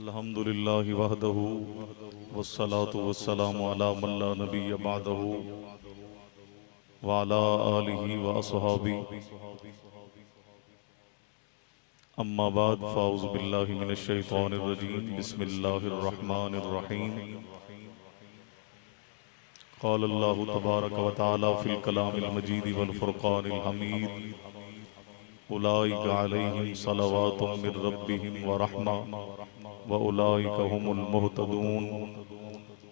الحمد للہ وحدہ والصلاة والسلام علی من لا نبی بعدہ وعلی آلہ واصحابہ اما بعد فاعوذ باللہ من الشیطان الرجیم بسم اللہ الرحمن الرحیم قال اللہ تبارک و تعالی فی الکلام المجید والفرقان الحمید اولئک علیہم صلوات من ربہم ورحمہ وَأُولَئِكَ هُمُ الْمُهْتَدُونَ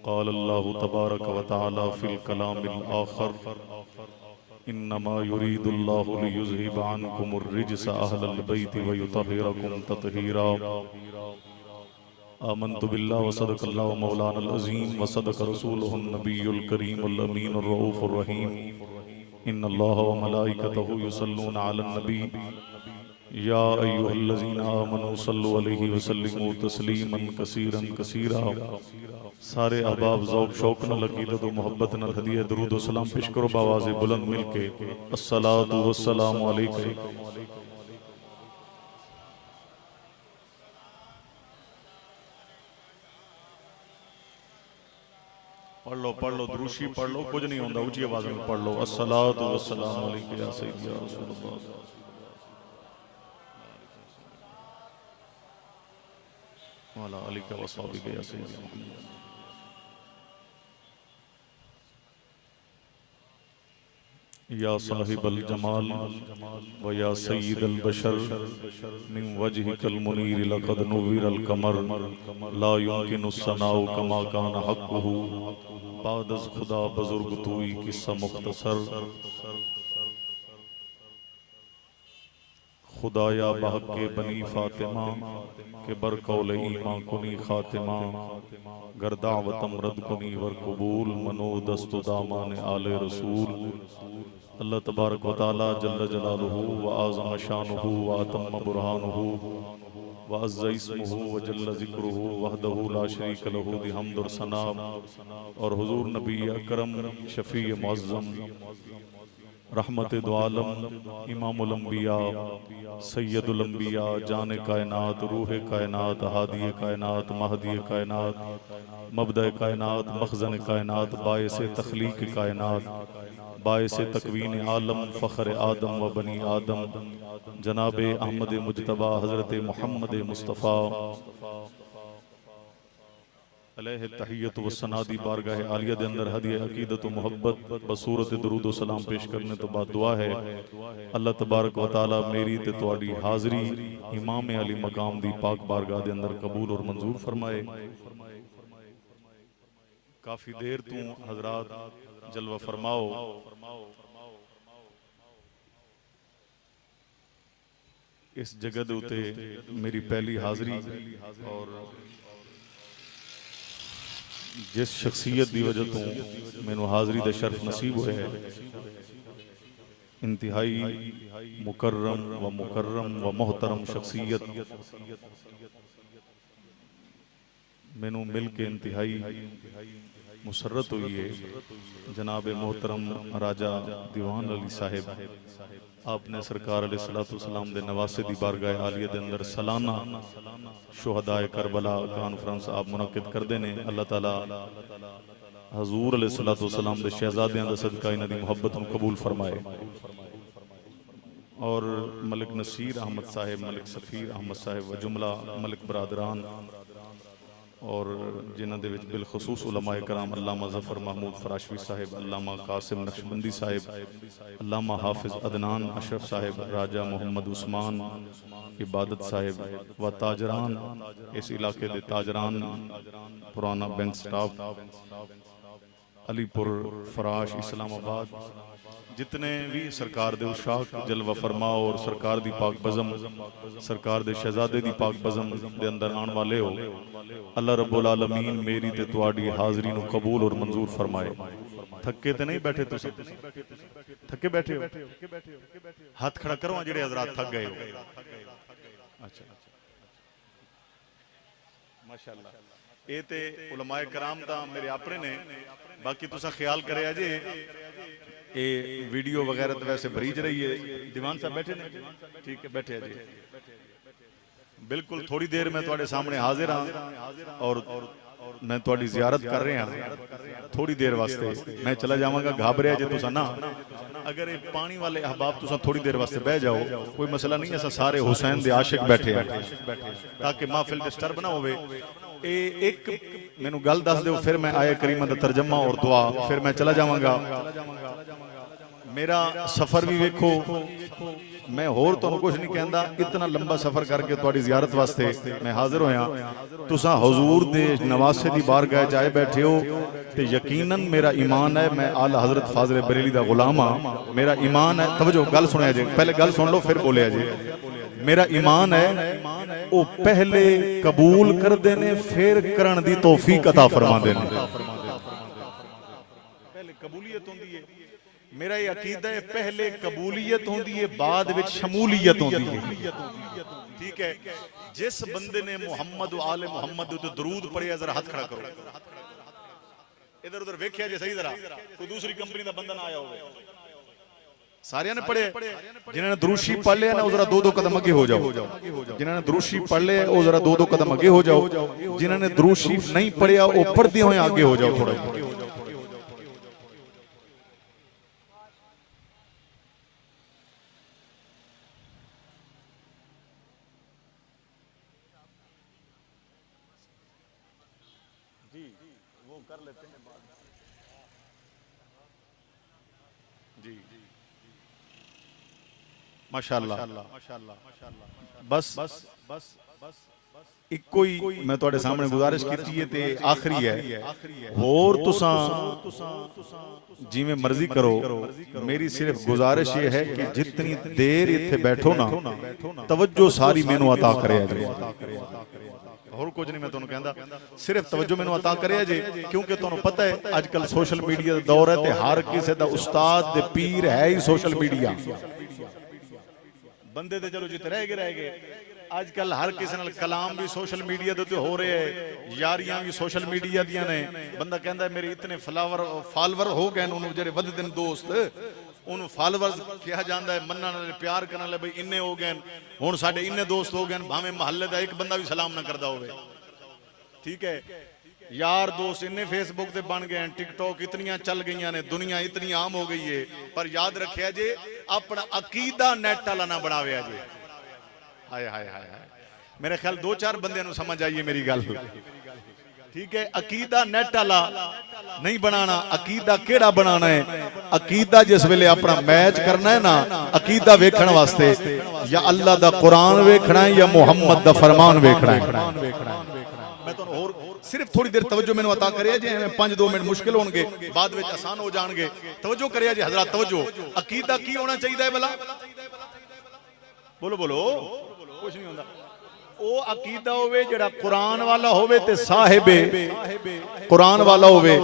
قال اللہ تبارک و تعالی فی الکلام الآخر انما يريد اللہ لیذہب عنکم الرجس اہل البیت ویطہرکم تطہیرا آمنت باللہ وصدق اللہ مولانا العظیم وصدق رسولہ النبی الکریم الامین الرؤوف الرحیم ان اللہ وملائکتہ یصلون علی النبی یا ایہا الذین آمنوا صلوا علیہ وسلموا تسلیما کثیرا کثیرا سارے احباب ذوق شوق نال عقیدت و محبت نال ہدیہ درود و سلام پیش کرو بآواز بلند مل کے الصلاۃ والسلام علیکہ پڑھ لو دروشی پڑھ لو کچھ نہیں ہوندہ اونچی آواز میں پڑھ لو الصلاۃ والسلام علیکہ یا سیدی یا رسول اللہ وعلی آلہ وصحبہ یا سیدی محمد یا صاحب الجمال و یا سید البشر من وجہک المنیر لقد نویر القمر لا یمکن الثناء کما کان حقہ بعد از خدا بزرگ توئی قصہ مختصر خدایا بحق بنی فاطمہ کہ برقول ایمان کنی خاتمہ گر دعوتم رد کنی ور قبول منو دست و دامان آل رسول اللہ تبارک و تعالی جل جلالہ و اعظم شانہ و اتم برہانہ و عز اسمہ و جل ذکرہ وحدہ لا شریک لہ دی حمد و ثنا اور حضور نبی اکرم شفیع معظم رحمت دو عالم امام الانبیاء سید الانبیاء جان کائنات روح کائنات ہادی کائنات مہدی کائنات مبدأ کائنات مخزن کائنات باعث تخلیق کائنات باعث تکوین عالم فخر آدم و بنی آدم جناب احمد مجتبی حضرت محمد مصطفیٰ علیہ التحیت و سنادی بارگاہ عالیہ دے اندر ہدیہ عقیدت و محبت بصورت درود و سلام پیش کرنے تو بعد دعا ہے اللہ تبارک و تعالی میری تے تواڈی حاضری امام علی مقام دی پاک بارگاہ دے اندر قبول اور منظور فرمائے کافی دیر تو حضرات جلوہ فرماؤ اس جگہ دے اتے میری پہلی حاضری اور جس شخصیت دی وجہ تو میں نے حاضری دے شرف نصیب ہوئے ہے انتہائی مکرم و محترم شخصیت میں نے مل کے انتہائی مسرت ہوئی ہے جناب محترم راجہ دیوان علی صاحب آپ نے سرکار علیہ السلام دے نواسے دی بارگاہ عالیہ دے اندر سالانہ شہدائے کربلا کانفرنس آپ منعقد کر دینے اللہ تعالیٰ حضور علیہ السلام دے شہزادیاں دے صدقہ انہ دی محبت ہم قبول فرمائے اور ملک نصیر احمد صاحب ملک سفیر احمد صاحب و جملہ ملک برادران اور جنہ دے وچ بالخصوص علماء کرام علامہ ظفر محمود فراشوی صاحب علامہ قاسم نقشبندی صاحب علامہ حافظ عدنان اشرف صاحب راجہ محمد عثمان عبادت صاحب و تاجران اس علاقے دے تاجران پرانا بینک سٹاف علی پور فراش اسلام آباد جتنے بھی سرکار دے اشاق جلوہ فرماؤ اور سرکار دی پاک بزم سرکار دے شہزادے دی پاک بزم دے اندر آن والے ہو اللہ رب العالمین میری تے تواڈی حاضری نو قبول اور منظور فرمائے تھکے تے نہیں بیٹھے تو سب تھکے بیٹھے ہو ہاتھ کھڑا کرو جڑے حضرات تھک گئے ہو اچھا ماشاءاللہ اے تے علماء کرام دا میرے اپنے نے باقی تسا خیال کرے آجے اے ویڈیو وغیرہ تو ویسے بریج رہی ہے دیوان صاحب بیٹھے نے ٹھیک ہے بیٹھے آجے بالکل تھوڑی دیر میں تواڈے سامنے حاضر ہاں اور میں تواڈی زیارت کر رہے ہاں تھوڑی دیر واسطے میں چلا جاواں گا گھابریا جے تساں نہ اگر یہ پانی والے احباب تساں تھوڑی دیر واسطے بہ جاؤ کوئی مسئلہ نہیں ایسا سارے حسین دے عاشق بیٹھے ہیں تاکہ محفل ڈسٹرب نہ ہوئے ایک مینوں گل دس دیو پھر میں آیے کریمہ دا ترجمہ اور دعا پھر میں چلا جاواں گا میرا سفر بھی ویکھو میں ہور تو کچھ نہیں کہندا اتنا لمبا سفر کر کے تواڈی زیارت واسطے میں حاضر ہویا تساں حضور دے نواسے دی بارگاہ جائے بیٹھے ہو تے یقیناً میرا ایمان ہے میں اعلی حضرت فاضل بریلی دا غلام ہاں میرا ایمان ہے توجہ گل سنیا جے پہلے گل سن لو پھر بولیا جے میرا ایمان ہے او پہلے قبول کر دینے پھر کرن دی توفیق عطا فرما دینے پہلے قبولیت ہوندی ہے میرا یہ عقیدہ ہے پہلے قبولیت ہوندی ہے بعد وچ شمولیت ہوندی ہے ٹھیک ہے جس بندے نے محمد و آل محمد تو درود پڑھیا ذرا ہاتھ کھڑا کرو ادھر ادھر ویکھیا جے صحیح ذرا کوئی دوسری کمپنی دا بندہ نہ آیا ہوئے سارے نے پڑھے جنہوں نے دروشی پڑھ لیا نا وہ ذرا دو دو قدم اگے ہو جاؤ جنہوں نے دروشی پڑھ لیا وہ ذرا دو دو قدم اگے ہو جاؤ جنہوں نے دروشی نہیں پڑھیا وہ پڑھتے ہوئے آگے ہو جاؤ تھوڑا جی وہ کر لیتے ہیں جی ماشاءاللہ بس ایک کوئی میں تواڈے سامنے گزارش کیتی ہے تے آخری ہے اور تساں جی میں مرضی کرو میری صرف گزارش یہ ہے کہ جتنی دیر ایتھے بیٹھو نا توجہ ساری مینوں عطا کریا جے اور کچھ نہیں میں تانوں کہندا صرف توجہ مینوں عطا کریا جے کیونکہ تانوں پتہ ہے اج کل سوشل میڈیا دا دور ہے تے ہر کسے دا استاد تے پیر ہے ہی سوشل میڈیا بندے تے چلو جتے رہ گئے آج کل ہر کسی نال کلام بھی سوشل میڈیا دے ہو رہے ہیں یاریاں بھی سوشل میڈیا دیاں نے بندہ کہندا ہے میرے اتنے فالور ہو گئے انہوں جڑے ود دن دوست انہوں فالورز کیا جاندا ہے مننا والے پیار کرنے والے بھئی اننے ہو گئے ہن ساڈے اننے دوست ہو گئے بھاویں محلے دا ایک بندہ بھی سلام نہ کردا ہوے ٹھیک ہے یار دوست اننے فیس بک تے بن گئے ہیں ٹک ٹاک اتنیاں چل گئیاں نے دنیا اتنی عام ہو گئی ہے پر یاد رکھیا جے اپنا عقیدہ نیٹ والا نہ بناویا جے ہائے ہائے ہائے میرے خیال دو چار بندے نو سمجھ آئیے میری گل ٹھیک ہے عقیدہ نیٹ والا نہیں بنانا عقیدہ کیڑا بنانا ہے عقیدہ جس ویلے اپنا میچ کرنا ہے نا عقیدہ ویکھن واسطے یا اللہ دا قرآن ویکھنا ہے یا محمد دا فرمان ویکھنا ہے میں تو اور صرف تھوڑی دیر توجہ میں نے عطا کریا جے ہمیں 5-2 منٹ مشکل ہون گے بعد وچ آسان ہو جان گے توجہ کریا جے حضرات توجہ عقیدہ کی ہونا چاہیے ہے بلا بولو بولو کچھ نہیں ہوندا او عقیدہ ہوئے جڑا قرآن والا ہوئے تے صاحب قرآن والا ہوئے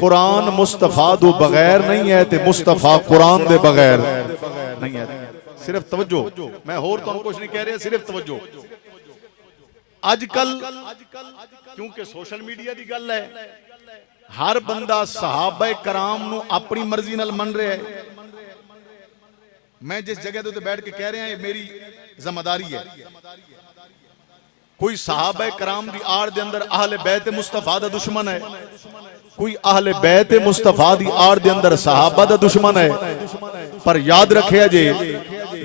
قرآن مصطفیٰ دو بغیر نہیں ہے تے مصطفیٰ قرآن دے بغیر نہیں ہے صرف توجہ میں ہور تو کچھ نہیں کہہ رہے صرف توجہ آج کل کیونکہ سوشل میڈیا دی گل ہے ہر بندہ صحابہ کرام نو اپنی مرضی نال من رہے ہے میں جس جگہ دے بیٹھ کے کہہ رہے ہیں یہ میری ذمہ داری ہے کوئی صحابہ کرام دی آڑ دے اندر اہل بیت مصطفیٰ دا دشمن ہے کوئی اہل بیت مصطفیٰ دی آڑ دے اندر صحابہ دا دشمن ہے پر یاد رکھے جے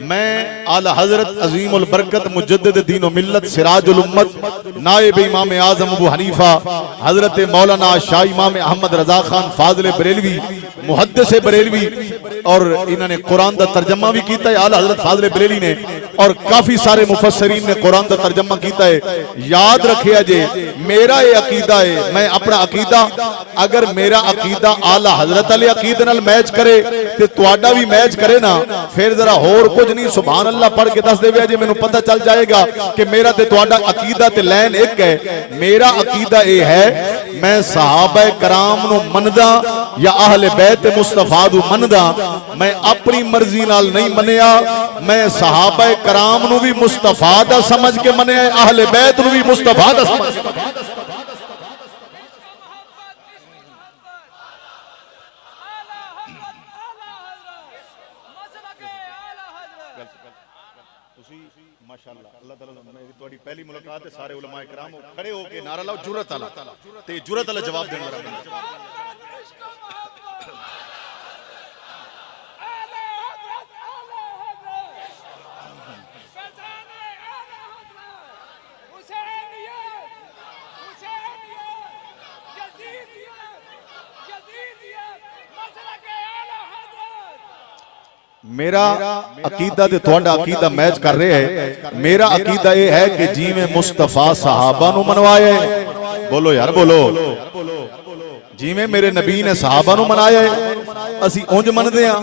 میں اعلی حضرت عظیم البرکت مجدد دین و ملت سراج الامت نائب امام اعظم ابو حنیفہ حضرت مولانا شاہ امام احمد رضا خان فاضل بریلوی محدث بریلوی اور انہوں نے قرآن دا ترجمہ بھی کیتا ہے اعلی حضرت فاضل بریلوی نے اور کافی سارے مفسرین نے قرآن دا ترجمہ کیتا ہے یاد رکھے جے میرا یہ عقیدہ ہے میں اپنا عقیدہ اگر میرا عقیدہ اعلی حضرت علی عقیدہ نال میچ کرے تے تواڈا بھی میچ کرے نا پھر ذرا ہور کچھ نہیں سبحان اللہ پڑھ کے دس دے جے مینوں پتہ چل جائے گا کہ میرا تے تواڈا عقیدہ تے لین ایک ہے میرا عقیدہ یہ ہے میں صحابہ کرام نو مندا یا اہل بیت مصطفیٰ دو مندا میں اپنی مرضی نال نہیں منیا میں صحابہ کرام نو بھی مصطفیٰ دا سمجھ کے منیا اہل بیت نو بھی مصطفیٰ دا سمجھ ماشاءاللہ اللہ تہاڈی پہلی ملاقات ہے سارے علماء کرام کھڑے ہو کے نعرہ لاؤ جرأت والا تے جرأت والا جواب دینا رہا میرا عقیدہ تے تہاڈا عقیدہ میچ کر رہے ہے میرا عقیدہ یہ ہے کہ جی میں مصطفیٰ صحابہ نو منوایا ہے بولو یار بولو جی میں میرے نبی نے صحابہ نو منایا ہے اسی اونج من دے ہاں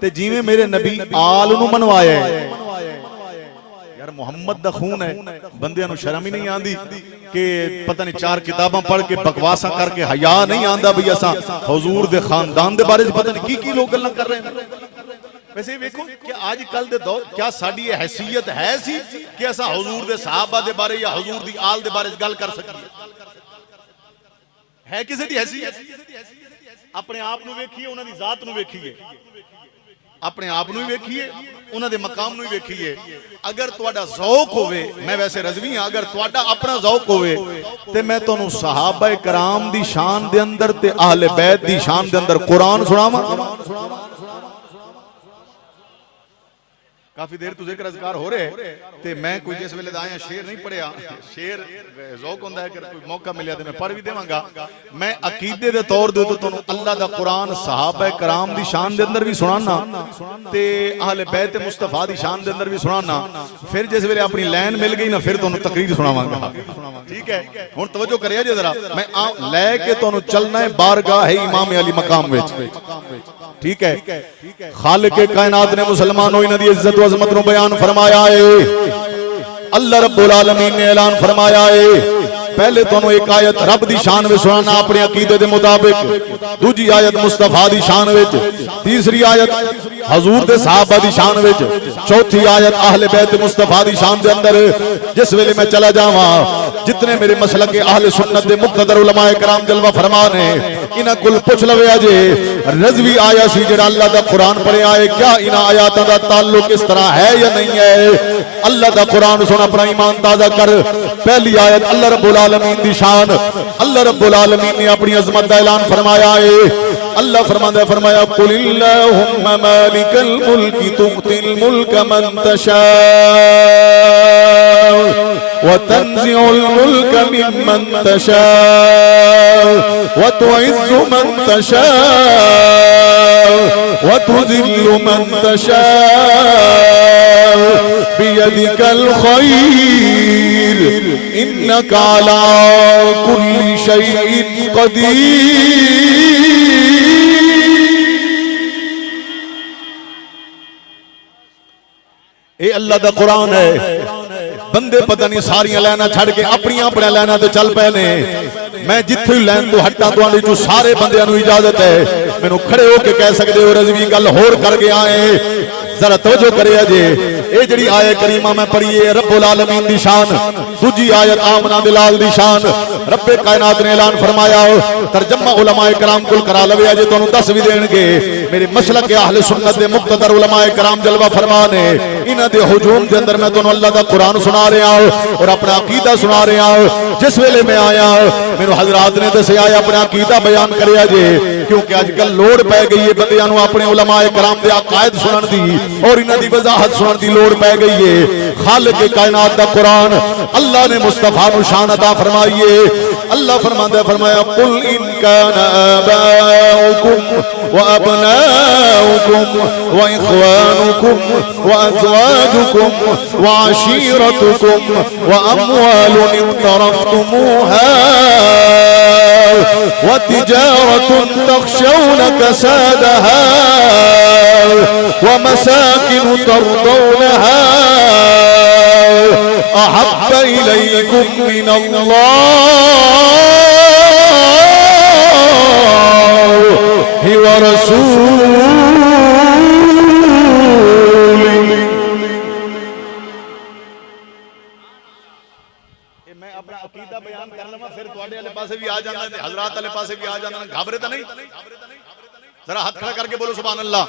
تے جی میں میرے نبی آل نو منوایا ہے یار محمد دا خون ہے بندیاں نو شرم ہی نہیں آندی کہ پتہ نہیں 4 کتاباں پڑھ کے بکواساں کر کے حیا نہیں آندا بھی اساں حضور دے خاندان دے بارے پتہ نہیں کی لوگ گلاں کر رہے ہیں ویسے دیکھو کہ آج کل دے دور کیا ساڈی یہ حیثیت ہے سی کہ اساں حضور دے صحابہ دے بارے یا حضور دی آل دے بارے گل کر سکیے ہے کسی دی حیثیت اپنے آپ نو ویکھیے انہاں دی ذات نو ویکھیے اپنے آپ نو ہی ویکھیے انہاں دے مقام نو ہی ویکھیے اگر تہاڈا ذوق ہوئے میں ویسے رضوی ہاں اگر تہاڈا اپنا ذوق ہوئے تے میں تانوں صحابہ کرام دی شان دے اندر تے اہل بیت دی شان دے اندر قرآن سناواں کافی دیر تو ذکر اذکار ہو رہے تے میں کوئی جس ویلے آیا شعر نہیں پڑھیا شعر ذوق ہوندا ہے کہ کوئی موقع ملیا تے میں پڑھ بھی دیواں گا میں عقیدے دے طور دے تو اللہ دا قرآن صحابہ کرام دی شان دے اندر بھی سنانا تے اہل بیت مصطفیٰ دی شان دے اندر بھی سنانا پھر جس ویلے اپنی لین مل گئی نا پھر تانوں تقریر سناواں گا ٹھیک ہے ہن توجہ کریے جے ذرا میں لے کے تانوں چلنا ہے بارگاہ امام علی مقام وچ ٹھیک ہے خالق کائنات نے مسلمانوں انہاں دی عزت و عظمت نو بیان فرمایا ہے اللہ رب العالمین نے اعلان فرمایا ہے پہلے تانوں ایک آیت رب دی شان وچ سنانا اپنے عقیدے دے مطابق دوجی آیت مصطفیٰ دی شان وچ تیسری آیت حضور دے صحابہ دی شان وچ چوتھی آیت اہل بیت مصطفیٰ دی شان دے اندر جس ویلے میں چلا جاواں جتنے میرے مسلک اہل سنت دے مقتدر علماء کرام جلوہ فرما نے انہاں کل پوچھ لوے اجے رضوی آیا سی جڑا اللہ دا قرآن پڑھے آئے کیا انہاں آیاتاں دا تعلق اس طرح ہے یا نہیں ہے اللہ دا قرآن سن اپنا ایمان تازہ کر پہلی آیت اللہ رب العالمین دی شان اللہ رب العالمین نے اپنی عظمت دا اعلان فرمایا ہے اللہ فرماندہ فرمایا قل اللہم مالک الملک تؤتی الملک من تشاء وتنزع الملك ممن تشاء وتعز من تشاء وتذل من تشاء بيدك الخير إنك على كل شيء قدير اے اللہ دا قرآن ہے بندے پتہ نہیں ساریاں لینا چھڑ کے اپنی اپنے لینا تے چل پے نے میں جتھے لین تو ہٹا تو آنے جو سارے بندیاں نو اجازت ہے میں نو کھڑے ہو کے کہہ سکتے ہو رضوی گل ہور کر کے آئے ذرا توجہ کرے اجے اے جڑی آیت کریمہ میں پڑھیے رب العالمین دی شان دوجی آیت آمنہ بلال دی شان رب کائنات نے اعلان فرمایا ترجمہ علماء کرام کل کرا لوے اجے تو دس بھی دین گے میرے مسلک اہل سنت دے مقتدر علماء کرام جلوہ فرمانے انہاں دے ہجوم دے اندر میں تو اللہ دا قرآن سنا رہا ہوں اور اپنا عقیدہ سنا رہا ہوں جس ویلے میں آیا میرے حضرات نے دسے آیا اپنا عقیدہ بیان کریا جے کیونکہ آج کل لوڑ پہ گئی ہے بندیاں نو اپنے علماء کرام دے عقائد سنن دی اور انہاں دی وضاحت سنن دی لوڑ پہ گئی ہے خالق کائنات دا قرآن اللہ نے مصطفیٰ نو شان عطا فرمائیے اللہ فرماندہ فرمایا قل ان کان آباؤکم وابناؤکم واخوانکم وازواجکم وعشیرتکم واموال اقترفتموها وتجارة تخشون كسادها ومساكن ترضونها أحب إليكم من الله ورسوله میں اپنا عقیدہ بیان کر لوں پھر تواڈے والے پاسے بھی آ جانا تے حضرات والے پاسے بھی آ جانا گھبرے تے نہیں ذرا ہاتھ کھڑا کر کے بولو سبحان اللہ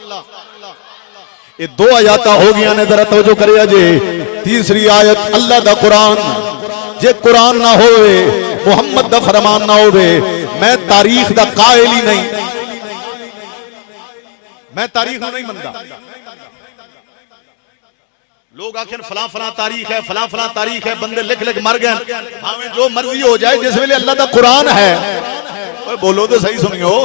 یہ دو آیاتاں ہو گیا نے، ذرا توجہ کریا جے. تیسری آیت اللہ دا قرآن. جے قرآن نہ ہوئے، محمد دا فرمان نہ ہوئے، میں تاریخ دا قائل ہی نہیں. میں تاریخ نہیں منتا. لوگ آخر فلاں فلاں تاریخ ہے، فلاں فلاں تاریخ ہے، بندے لکھ لکھ مر گئے. ہمیں جو مرضی ہو جائے، جس ویلے اللہ دا قرآن ہے. بولو تو صحیح سنیو،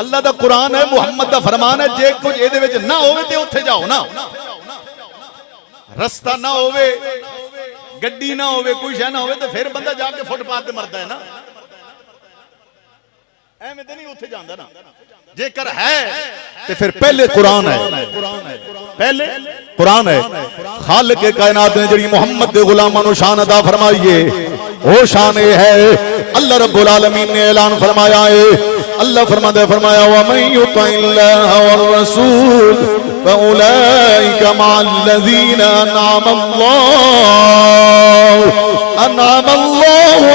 اللہ دا قرآن ہے، محمد دا فرمان ہے. جے کچھ یہ دے وچ نہ ہوئے تے اتھے جاؤ نا. رستہ نہ ہوئے، گڈی نہ ہوئے، کوئی شے نہ ہوئے، تو پھر بندہ جا کے فٹ پاتھ تے مردا ہے نا. ایویں تے نہیں اتھے جاندا نا. جے کر ہے تے پھر پہلے قرآن ہے. پہلے قرآن ہے. خالق کائنات نے جڑی محمد دے غلاماں نو شان عطا فرمائیے، وہ شان یہ ہے. اللہ رب العالمین نے اعلان فرمایا ہے. اللہ فرمایا وَمَن يُطِعِ اللَّهَ وَالرَّسُولَ فَأُولَئِكَ مَعَ الَّذِينَ أَنْعَمَ اللَّهُ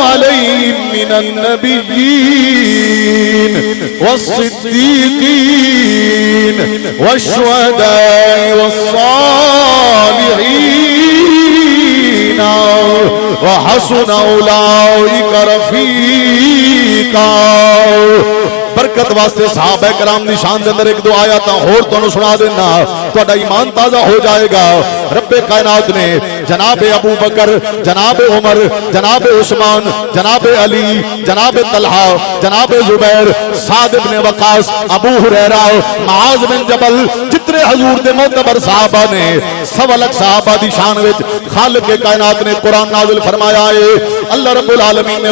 عَلَيْهِم مِّنَ النَّبِيِّينَ وَالصِّدِّيقِينَ وَالشُّهَدَاءِ وَالصَّالِحِينَ وَحَسُنَ أُولَئِكَ رَفِيقًا. برکت واسطے صحابہ کرام دی شان دے اندر ایک دو آیاتاں اور تانوں سنا دینا، تہاڈا ایمان تازہ ہو جائے گا. رب کائنات نے جناب ابو بکر، جناب عمر، جناب عثمان، جناب علی، جناب طلحہ، جناب زبیر، سعد بن وقاص، ابو ہریرہ، معاذ بن جبل، جتنے حضور دے معتبر صحابہ نے، سوا لاکھ صحابہ دی شان وچ خالق کائنات نے قرآن نازل فرمایا ہے. اللہ رب العالمین نے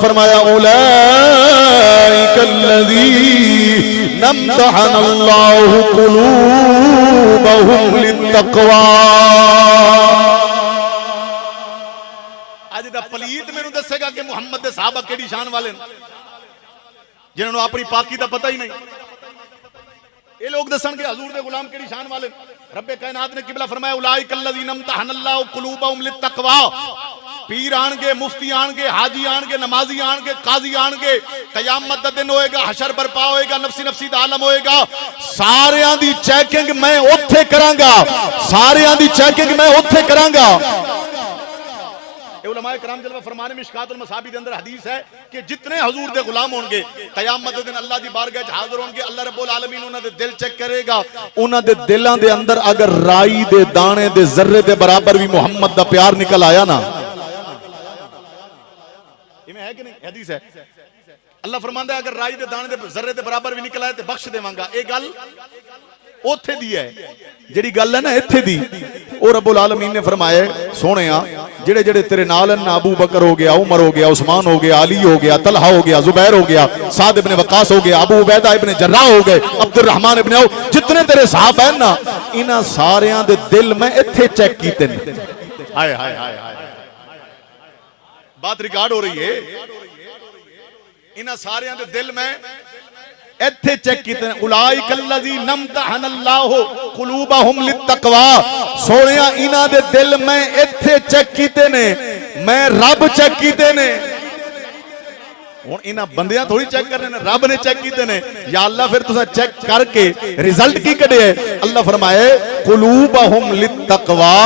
فرمایا اولئک الذین امتحن اللہ قلوبہم للتقوی. آج دا پلیت میں نو دسے گا کہ محمد دے صحابہ کیڑی شان والے جنہوں نے اپنی پاکی دا پتہ ہی نہیں. یہ لوگ دسن کہ حضور دے غلام کیڑی شان والے. رب کائنات نے قبلہ فرمایا اولئک الذین امتحن اللہ قلوبہم للتقوی. پیر آن گے، مفتی آن گے، حاجی آن گے، نمازی آن گے، قاضی آن گے، قیامت دا دن ہوئے گا، حشر برپا ہوئے گا، نفسی نفسی دا عالم ہوئے گا. سارے آن دی چیکنگ میں اتھے کرانگا، سارے آن دی چیکنگ میں اتھے کرانگا. علماء کرام جلوہ فرمانے مشکات المصابی دے اندر حدیث ہے کہ جتنے حضور دے غلام ہوں گے قیامت دن اللہ دی بارگاہ حاضر ہوں گے. اللہ رب العالمین انہاں دے دل چیک کرے گا. انہاں دے دلان دے اندر اگر رائی دے دانے دے ذرے دے برابر بھی محمد دا پیار نکل آیا نا، ہے کہ نہیں؟ حدیث ہے. اللہ فرماندا ہے اگر رائی دے دانے دے ذرے دے برابر بھی نکل آئے تے بخش دیواں گا. اے گل اوتھے دی ہے جڑی گل ہے نا ایتھے دی. او رب العالمین نے فرمایا سونےا جڑے جڑے تیرے نال ہیں ابو بکر ہو گیا، عمر ہو گیا، عثمان ہو گیا، علی ہو گیا، طلحہ ہو گیا، زبیر ہو گیا، سعد ابن وقاص ہو گیا، ابو عبیدہ ابن جراح ہو گئے، عبد الرحمن ابن عوف، جتنے تیرے صحابہ ہیں نا انہاں ساریاں دے دل میں ایتھے چیک کیتے نے. ہائے ہائے ہائے ہائے بات ریکارڈ ہو رہی ہے. انہاں ساریاں دے دل میں ایتھے چیک کیتے ہیں. اولئک الذین امتحن اللہ قلوبہم للتقوی. سونیا انہاں دے دل میں ایتھے چیک کیتے نے، میں رب چیک کیتے نے. ہن انہاں بندیاں تھوڑی چیک کرنے نے، رب نے چیک کیتے نے. یا اللہ پھر تساں چیک کر کے رزلٹ کی کڈے ہے؟ اللہ فرمائے قلوبہم للتقوی.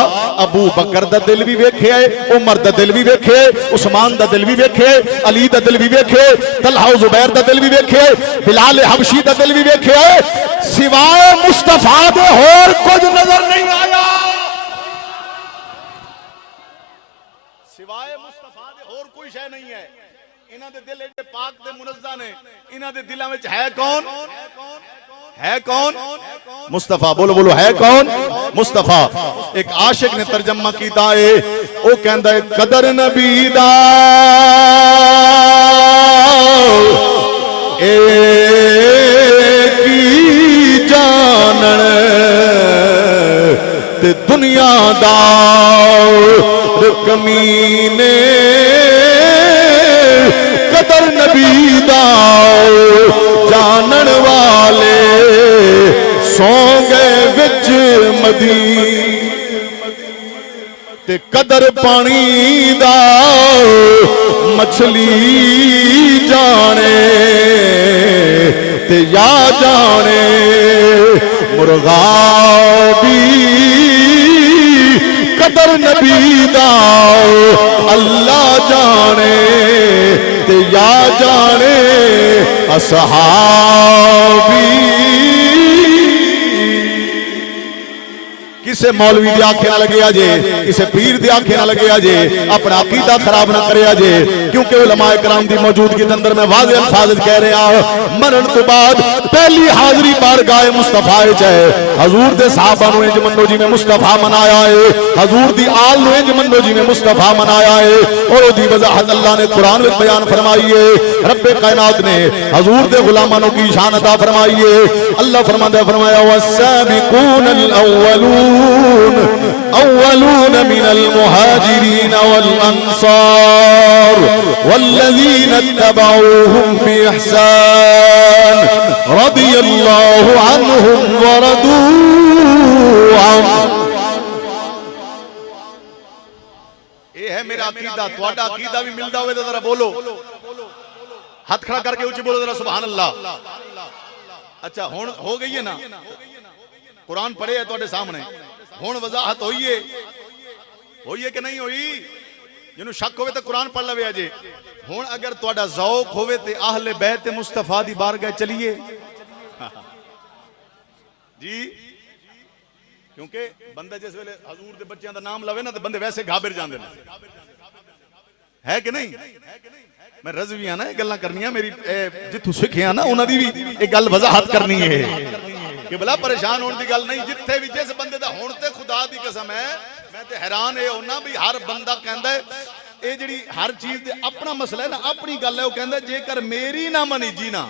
ابو بکر دا دل بھی ویکھے، عمر دا دل بھی ویکھے، عثمان دا دل بھی ویکھے، علی دا دل بھی ویکھے، طلحہ و زبیر دا دل بھی ویکھے، بلال حبشی دا دل بھی ویکھے. سوائے مصطفیٰ دے اور کچھ نظر نہیں آیا. سوائے مصطفیٰ دے اور کوئی شے نہیں ہے. انہاں دے دل ایڈے پاک دے منزہ نے. انہاں دے دلاں وچ ہے کون؟ ہے کون؟ مصطفیٰ. بولو بولو ہے کون؟ مصطفیٰ. ایک عاشق نے ترجمہ کیتا ہے، او کہندا ہے قدر نبی دا ایک ہی جانن تے دنیا دا کمینے. قدر نبی دا جانن والے سو گئے وچ مدینے تے قدر پانی دا مچھلی جانے تے یا جانے مرغابی قدر نبی دا اللہ جانے تے یا جانے اصحابی کسے مولوی دی آنکھیں نہ لگے آجے کسے پیر دی آنکھیں نہ لگے آجے اپنا عقیدہ خراب نہ کرے آجے کیونکہ علماء کرام دی موجودگی کے اندر میں واضح الفاظ کہہ رہے ہیں مرن تو بعد پہلی حاضری بارگاہ مصطفیٰ چاہے حضور دے صحابہ نو انج منو جی میں مصطفیٰ منایا ہے حضور دی آل نو انج منو جی میں مصطفیٰ منایا ہے اور دی وضاحت اللہ نے قرآن میں بیان فرمائی ہے رب کائنات نے حضور دے غلامانوں کی شان عطا فرمائی ہے اللہ فرمایا والسابقون الأولون من المهاجرين والأنصار والذين اتبعوهم بإحسان رضي الله عنهم ورضوا عنه یہ ہے میرا عقیدہ تواڈا عقیدہ بھی ملدا ہوئے تو ذرا بولو ہاتھ کھڑا کر کے اونچی بولو ذرا سبحان اللہ اچھا ہن ہو گئی ہے نا قرآن پڑھے ہے تواڈے سامنے ہن وضاحت ہوئی ہے کہ نہیں ہوئی جنوں شک ہوئے تو قرآن پڑھ لوے اجے ہن اگر تواڈا ذوق ہوئے تے اہل بیت مصطفیٰ دی بارگاہ چلیے جی کیونکہ بندہ جس ویلے حضور دے بچیاں دا نام لوے نا تے بندے ویسے گھابر جاندے ہے کہ نہیں میں رضوی ہاں نا یہ گلاں کرنیاں میری جتھوں سکھیاں نا انہاں دی بھی ایک گل وضاحت کرنی ہے کہ بلا پریشان ہونے دی گل نہیں جتھے بھی جس بندے دا ہونتے خدا دی قسم ہے میں تے حیران ہے ہونا بھی ہر بندہ کہندا ہے اے جڑی ہر چیز دے اپنا مسئلہ ہے نا اپنی گل ہے وہ کہندا ہے جے کر میری نہ منی جی نا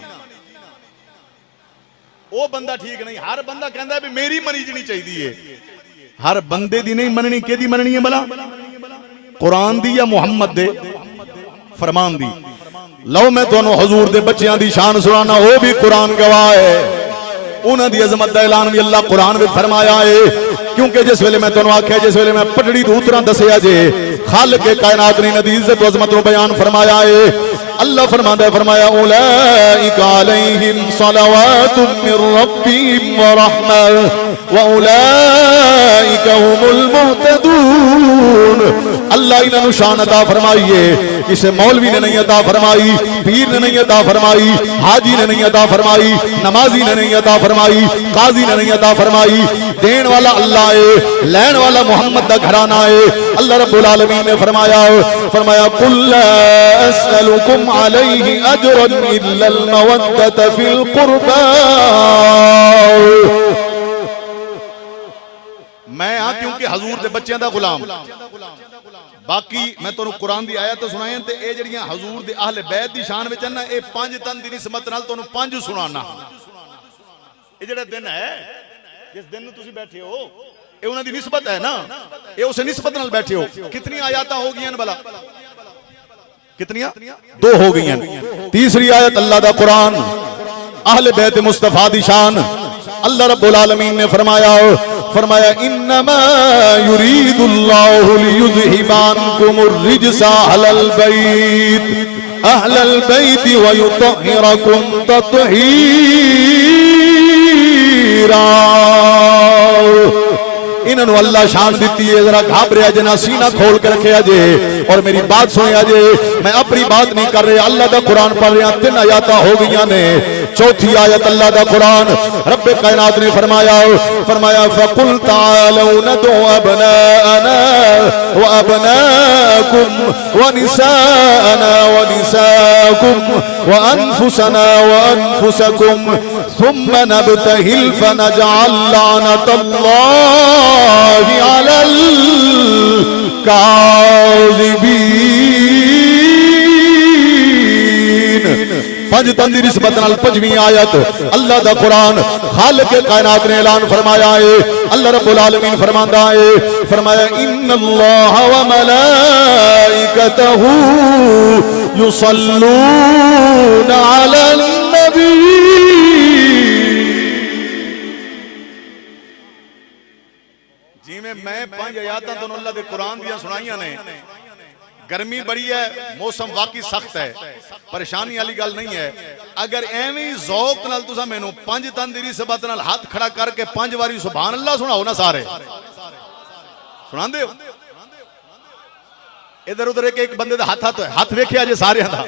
وہ بندہ ٹھیک نہیں ہر بندہ کہندا ہے بھی میری منی جنی چاہیے ہر بندے دی نہیں مننی کہ دی مننی ہے بلا قرآن دی یا محمد دے فرمان دی لو میں تانوں حضور دے بچیاں دی شان سنانا وہ بھی قرآن گواہ ہے انہاں دی عظمت دا اعلان بھی اللہ قرآن میں فرمایا ہے کیونکہ جس ویلے میں تانوں آکھیا جس ویلے میں پٹڑی تو اتراں دسیا جے خالق کائنات نے ندی عزت و عظمت نو بیان فرمایا ہے اللہ فرمایا اولئک علیہم صلوات من ربہم ورحمہ واولئک هم المہتدون اللہ انہوں شان عطا فرمائیے کسے مولوی نے نہیں عطا فرمائی پیر نے نہیں عطا فرمائی حاجی نے نہیں عطا فرمائی نمازی نے نہیں عطا فرمائی قاضی نے نہیں عطا فرمائی دین والا اللہ ہے لین والا محمد دا گھرانہ ہے اللہ رب العالمین نے فرمایا قل لا اسألكم علیہ اجرا الا المودة فی القربى میں ہاں کیونکہ حضور دے بچیاں دا غلام باقی میں تو قرآن دی آیت سنائیں تے اے جڑیاں حضور دے اہل بیت دی شان وچ نا اے 5 تن دی نسبت نال تو 5 سنانا اے جڑا دن ہے جس دن نوں تسی بیٹھے ہو اے انہاں دی نسبت ہے نا اے اسے نسبت نال بیٹھے ہو کتنی آیاتاں ہو گئیاں بلا کتنیاں 2 ہو گئیاں تیسری آیت اللہ دا قرآن اہل بیت مصطفیٰ دی شان اللہ رب العالمین نے فرمایا انما یرید اللہ لیذہب عنکم الرجس اہل البیت ویطہرکم تطہیرا انہوں اللہ شان دیتی ہے ذرا گھابریا جنا سینہ کھول کے رکھے آجے اور میری بات سنے آجے میں اپنی بات نہیں کر رہے اللہ دا قرآن پڑھ رہے ہیں 3 آیاتاں ہو گئیاں نے چوتھی آیت اللہ دا قرآن رب کائنات نے فرمایا فَقُلْ تَعَالَوْا نَدْعُ أَبْنَاءَنَا وَأَبْنَاءَكُمْ وَنِسَاءَنَا وَنِسَاءَكُمْ وَأَنفُسَنَا وَأَنفُسَكُمْ ثُمَّ نَبْتَهِلْ فَنَجْعَلْ لَعْنَةَ اللَّهِ عَلَى الْكَاذِبِينَ 5 تندی نسبت نال 5ویں آیت اللہ دا قرآن خالق کائنات نے اعلان فرمایا ہے اللہ رب العالمین فرماندا ہے فرمایا ان اللہ وملائکتہ یصلون علی النبی جی میں 5 آیاتاں تو اللہ دے قرآن دیاں سنائیاں نے گرمی بڑی ہے، موسم واقعی سخت ہے، پریشانی والی گل نہیں ہے. اگر ایویں ذوق نال تساں مینوں 5 تندری سبت نال ہاتھ کھڑا کر کے 5 واری سبحان اللہ سناؤ نا سارے سنا دے ہو. ادھر ادھر ایک بندے دا ہاتھ ویکھیا جے سارے دا.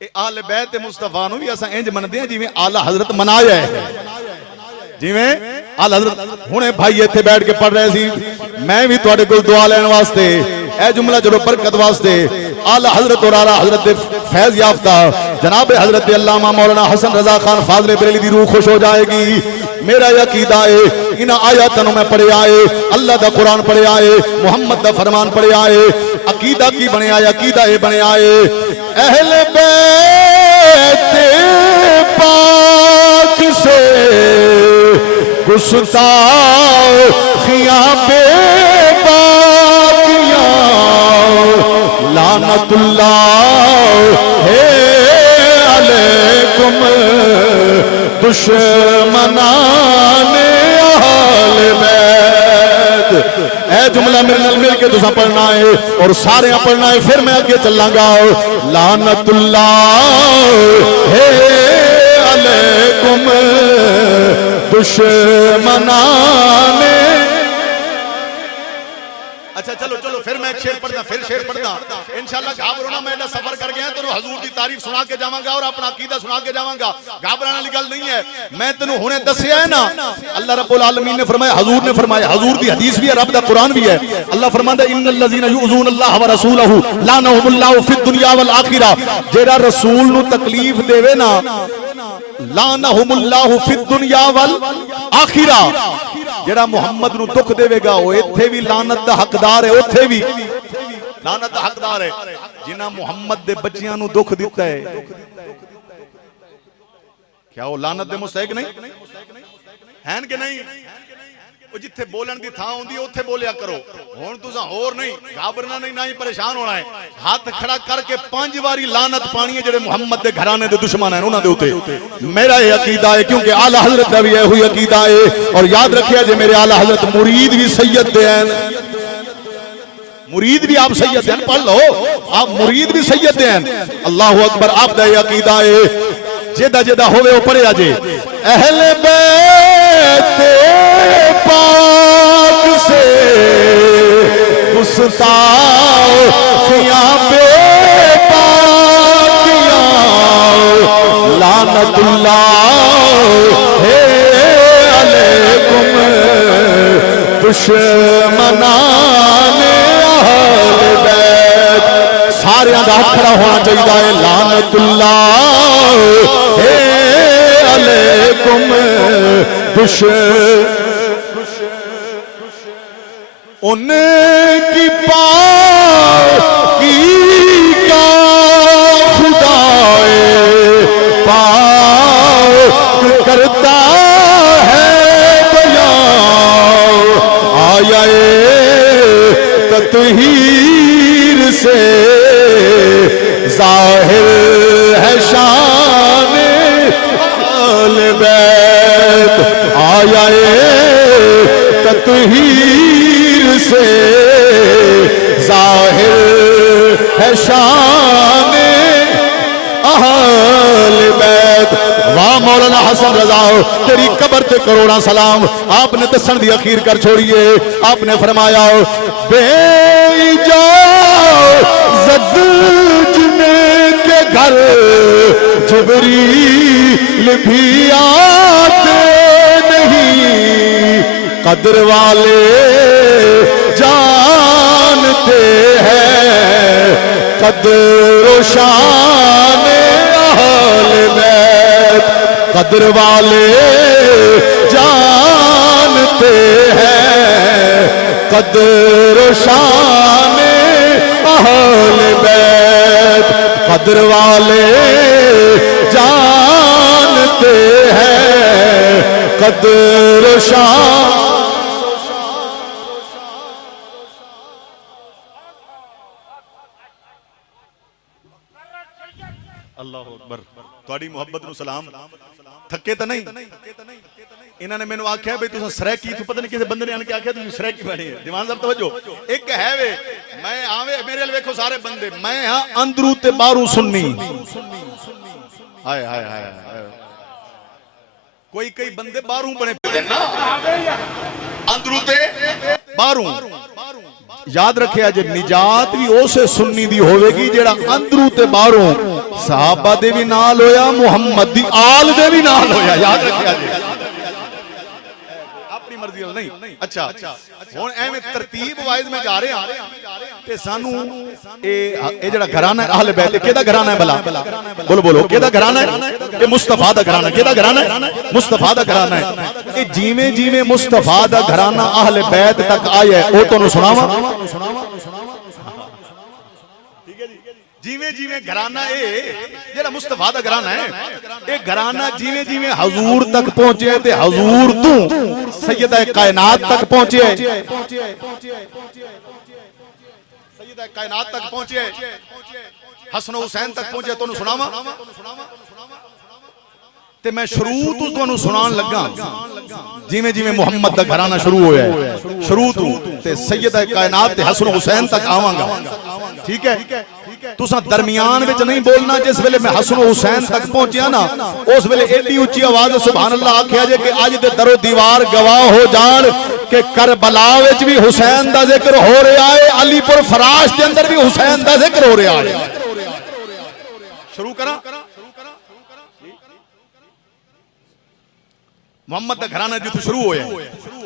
اے آل بیت مصطفیٰ نو بھی اساں انج مندے ہیں جویں اعلی حضرت منایا ہے، جویں اعلی حضرت. ہنے بھائی ایتھے بیٹھ کے پڑھ رہے سی، میں بھی تواڈے کول دعا لین واسطے اے جملہ جڑو برکت واسطے اعلی حضرت اور اعلی حضرت فیض یافتہ جناب حضرت علامہ مولانا حسن رضا خان فاضل بریلوی دی روح خوش ہو جائے گی. میرا عقیدہ ہے انہاں آیاتوں میں پڑھے آئے، اللہ دا قرآن پڑھے آئے، محمد دا فرمان پڑھے آئے. عقیدہ کی بنے آئے؟ عقیدہ یہ بنے آئے اہل بیت پاک سے گستاخیاں بے باقیاں لعنت اللہ ہے علیکم دشمنان اہل بیت. اے جملہ میرے نال مل کے تساں پڑھنا ہے اور سارے پڑھنا ہے، پھر میں آگے چلاں گا. لعنت اللہ ہے علیکم دشمنان. اچھا چلو پھر میں ایک شعر پڑھنا، پھر شعر پڑھنا انشاءاللہ. گھابرونا میں ایڈا سفر کر گیا تو حضور دی تعریف سنا کے جاواں گا اور اپنا عقیدہ سنا کے جاواں گا. گھابرانے والی گل نہیں ہے. میں تینوں ہنے دسیا ہے نا، اللہ رب العالمین نے فرمایا، حضور نے فرمایا، حضور دی حدیث بھی ہے، رب دا قرآن بھی ہے. اللہ فرماندا ہے ان الذین یؤذون اللہ ورسولہ لعنہم اللہ فی الدنیا والآخرہ. جیڑا رسول نو تکلیف دےوے نا لعنہم اللہ فی الدنیا والآخرہ، جیڑا محمد نو دکھ دے گا وہ ایتھے بھی لعنت دا حقدار ہے، اوتھے بھی لعنت دا حقدار ہے. جنہاں محمد دے بچیاں نو دکھ دیتا ہے کیا وہ لعنت دے مستحق نہیں ہیں کہ نہیں؟ وہ جتھے بولن دی تھا ہوندی اوتھے بولیا کرو. ہن تساں ہور نہیں گھابرنا نہیں، نہ ہی پریشان ہونا ہے. ہاتھ کھڑا کر کے 5 واری لعنت پانی ہے جڑے محمد دے گھرانے دے دشمن ہیں انہاں دے اوتے. میرا یہ عقیدہ ہے کیونکہ اعلی حضرت دا بھی ہوئی عقیدہ ہے. اور یاد رکھیا جے میرے اعلی حضرت مرید بھی سید دے ہیں، مرید بھی آپ سید ہیں، پڑھ لو آپ مرید بھی سید ہیں. اللہ اکبر. آپ دا یہ عقیدہ ہے جیدہ جیدہ ہوئے وہ پڑھے آجے اہل بیت پاک سے گستاخیاں بے باقیاں لعنت اللہ ہے علیکم دشمنان اہل بیت. سارے دا کھڑا ہونا چاہیے. لعنت اللہ ہے علیکم ان کی پاکی کا خدائے پاک کرتا ہے بیان آیا تطہیر سے ظاہر ہے شان اہل بیت. آیا تطہیر سے ظاہر ہے شان اہل بیت. واہ مولانا حسن رضا تیری قبر تے کروڑا سلام. آپ نے دسن دی اخیر کر چھوڑیے. آپ نے فرمایا بے اجازت جنے کے گھر جبریل بھی آتے نہیں، قدر والے جانتے ہیں قدر و شان اہل بیت. قدر والے جانتے ہیں قدر و شان اہل بیت. قدر والے جانتے ہیں قدر و شان. اللہ اکبر تواڈی محبت نو سلام تھکے تے نہیں انہاں نے مینوں آکھیا بھئی تساں سریکی تو پتہ نہیں کسے بندے نے آن کے آکھیا تساں سریکی پڑھی ہے دیوان صاحب توجہ ایک ہے وے میں آوے میرے ال ویکھو سارے بندے میں ہاں اندروں تے باہروں سنی ہائے ہائے ہائے کوئی کئی بندے باہروں بنے پھردے نا اندروں تے باہروں یاد رکھیا جے نجات بھی اسے سنی دی ہوے گی جیڑا اندروں تے باہروں صحابہ دے بھی نال ہویا محمد دی آل دے بھی نال ہویا یاد رکھیا جے اپنی مرضی نہیں اچھا ہن ایویں ترتیب وائز میں جا رہے ہاں تے سانو اے جڑا گھرانہ ہے اہل بیت کیدا گھرانہ ہے بلا بولو بولو کیدا گھرانہ ہے اے مصطفیٰ دا گھرانہ کیدا گھرانہ ہے مصطفیٰ دا گھرانہ ہے اے جیویں جیویں مصطفیٰ دا گھرانہ اہل بیت تک آیا ہے او تانوں سناواں جیویں جیویں گھرانہ اے جڑا مصطفیٰ دا گھرانہ ہے اے گھرانہ جیویں جیویں حضور تک پہنچے تے حضور تو سیدہ کائنات تک پہنچے سیدہ کائنات تک پہنچے حسن و حسین تک پہنچے تو سناواں تے میں شروع تو تانوں سنان لگا جیویں جیویں محمد دا گھرانہ شروع ہویا ہے شروع تو تے سیدہ کائنات تے حسن و حسین تک آواں گا ٹھیک ہے تساں درمیان وچ نہیں بولنا جس ویلے میں حسن و حسین تک پہنچیا نا اس ویلے ایڈی اونچی آواز سبحان اللہ آکھیا جے کہ اج دے در و دیوار گواہ ہو جان کہ کربلا وچ بھی حسین دا ذکر ہو رہا ہے علی پور فراش دے اندر بھی حسین دا ذکر ہو رہا ہے شروع کراں محمد دا گھرانہ جتھوں شروع ہویا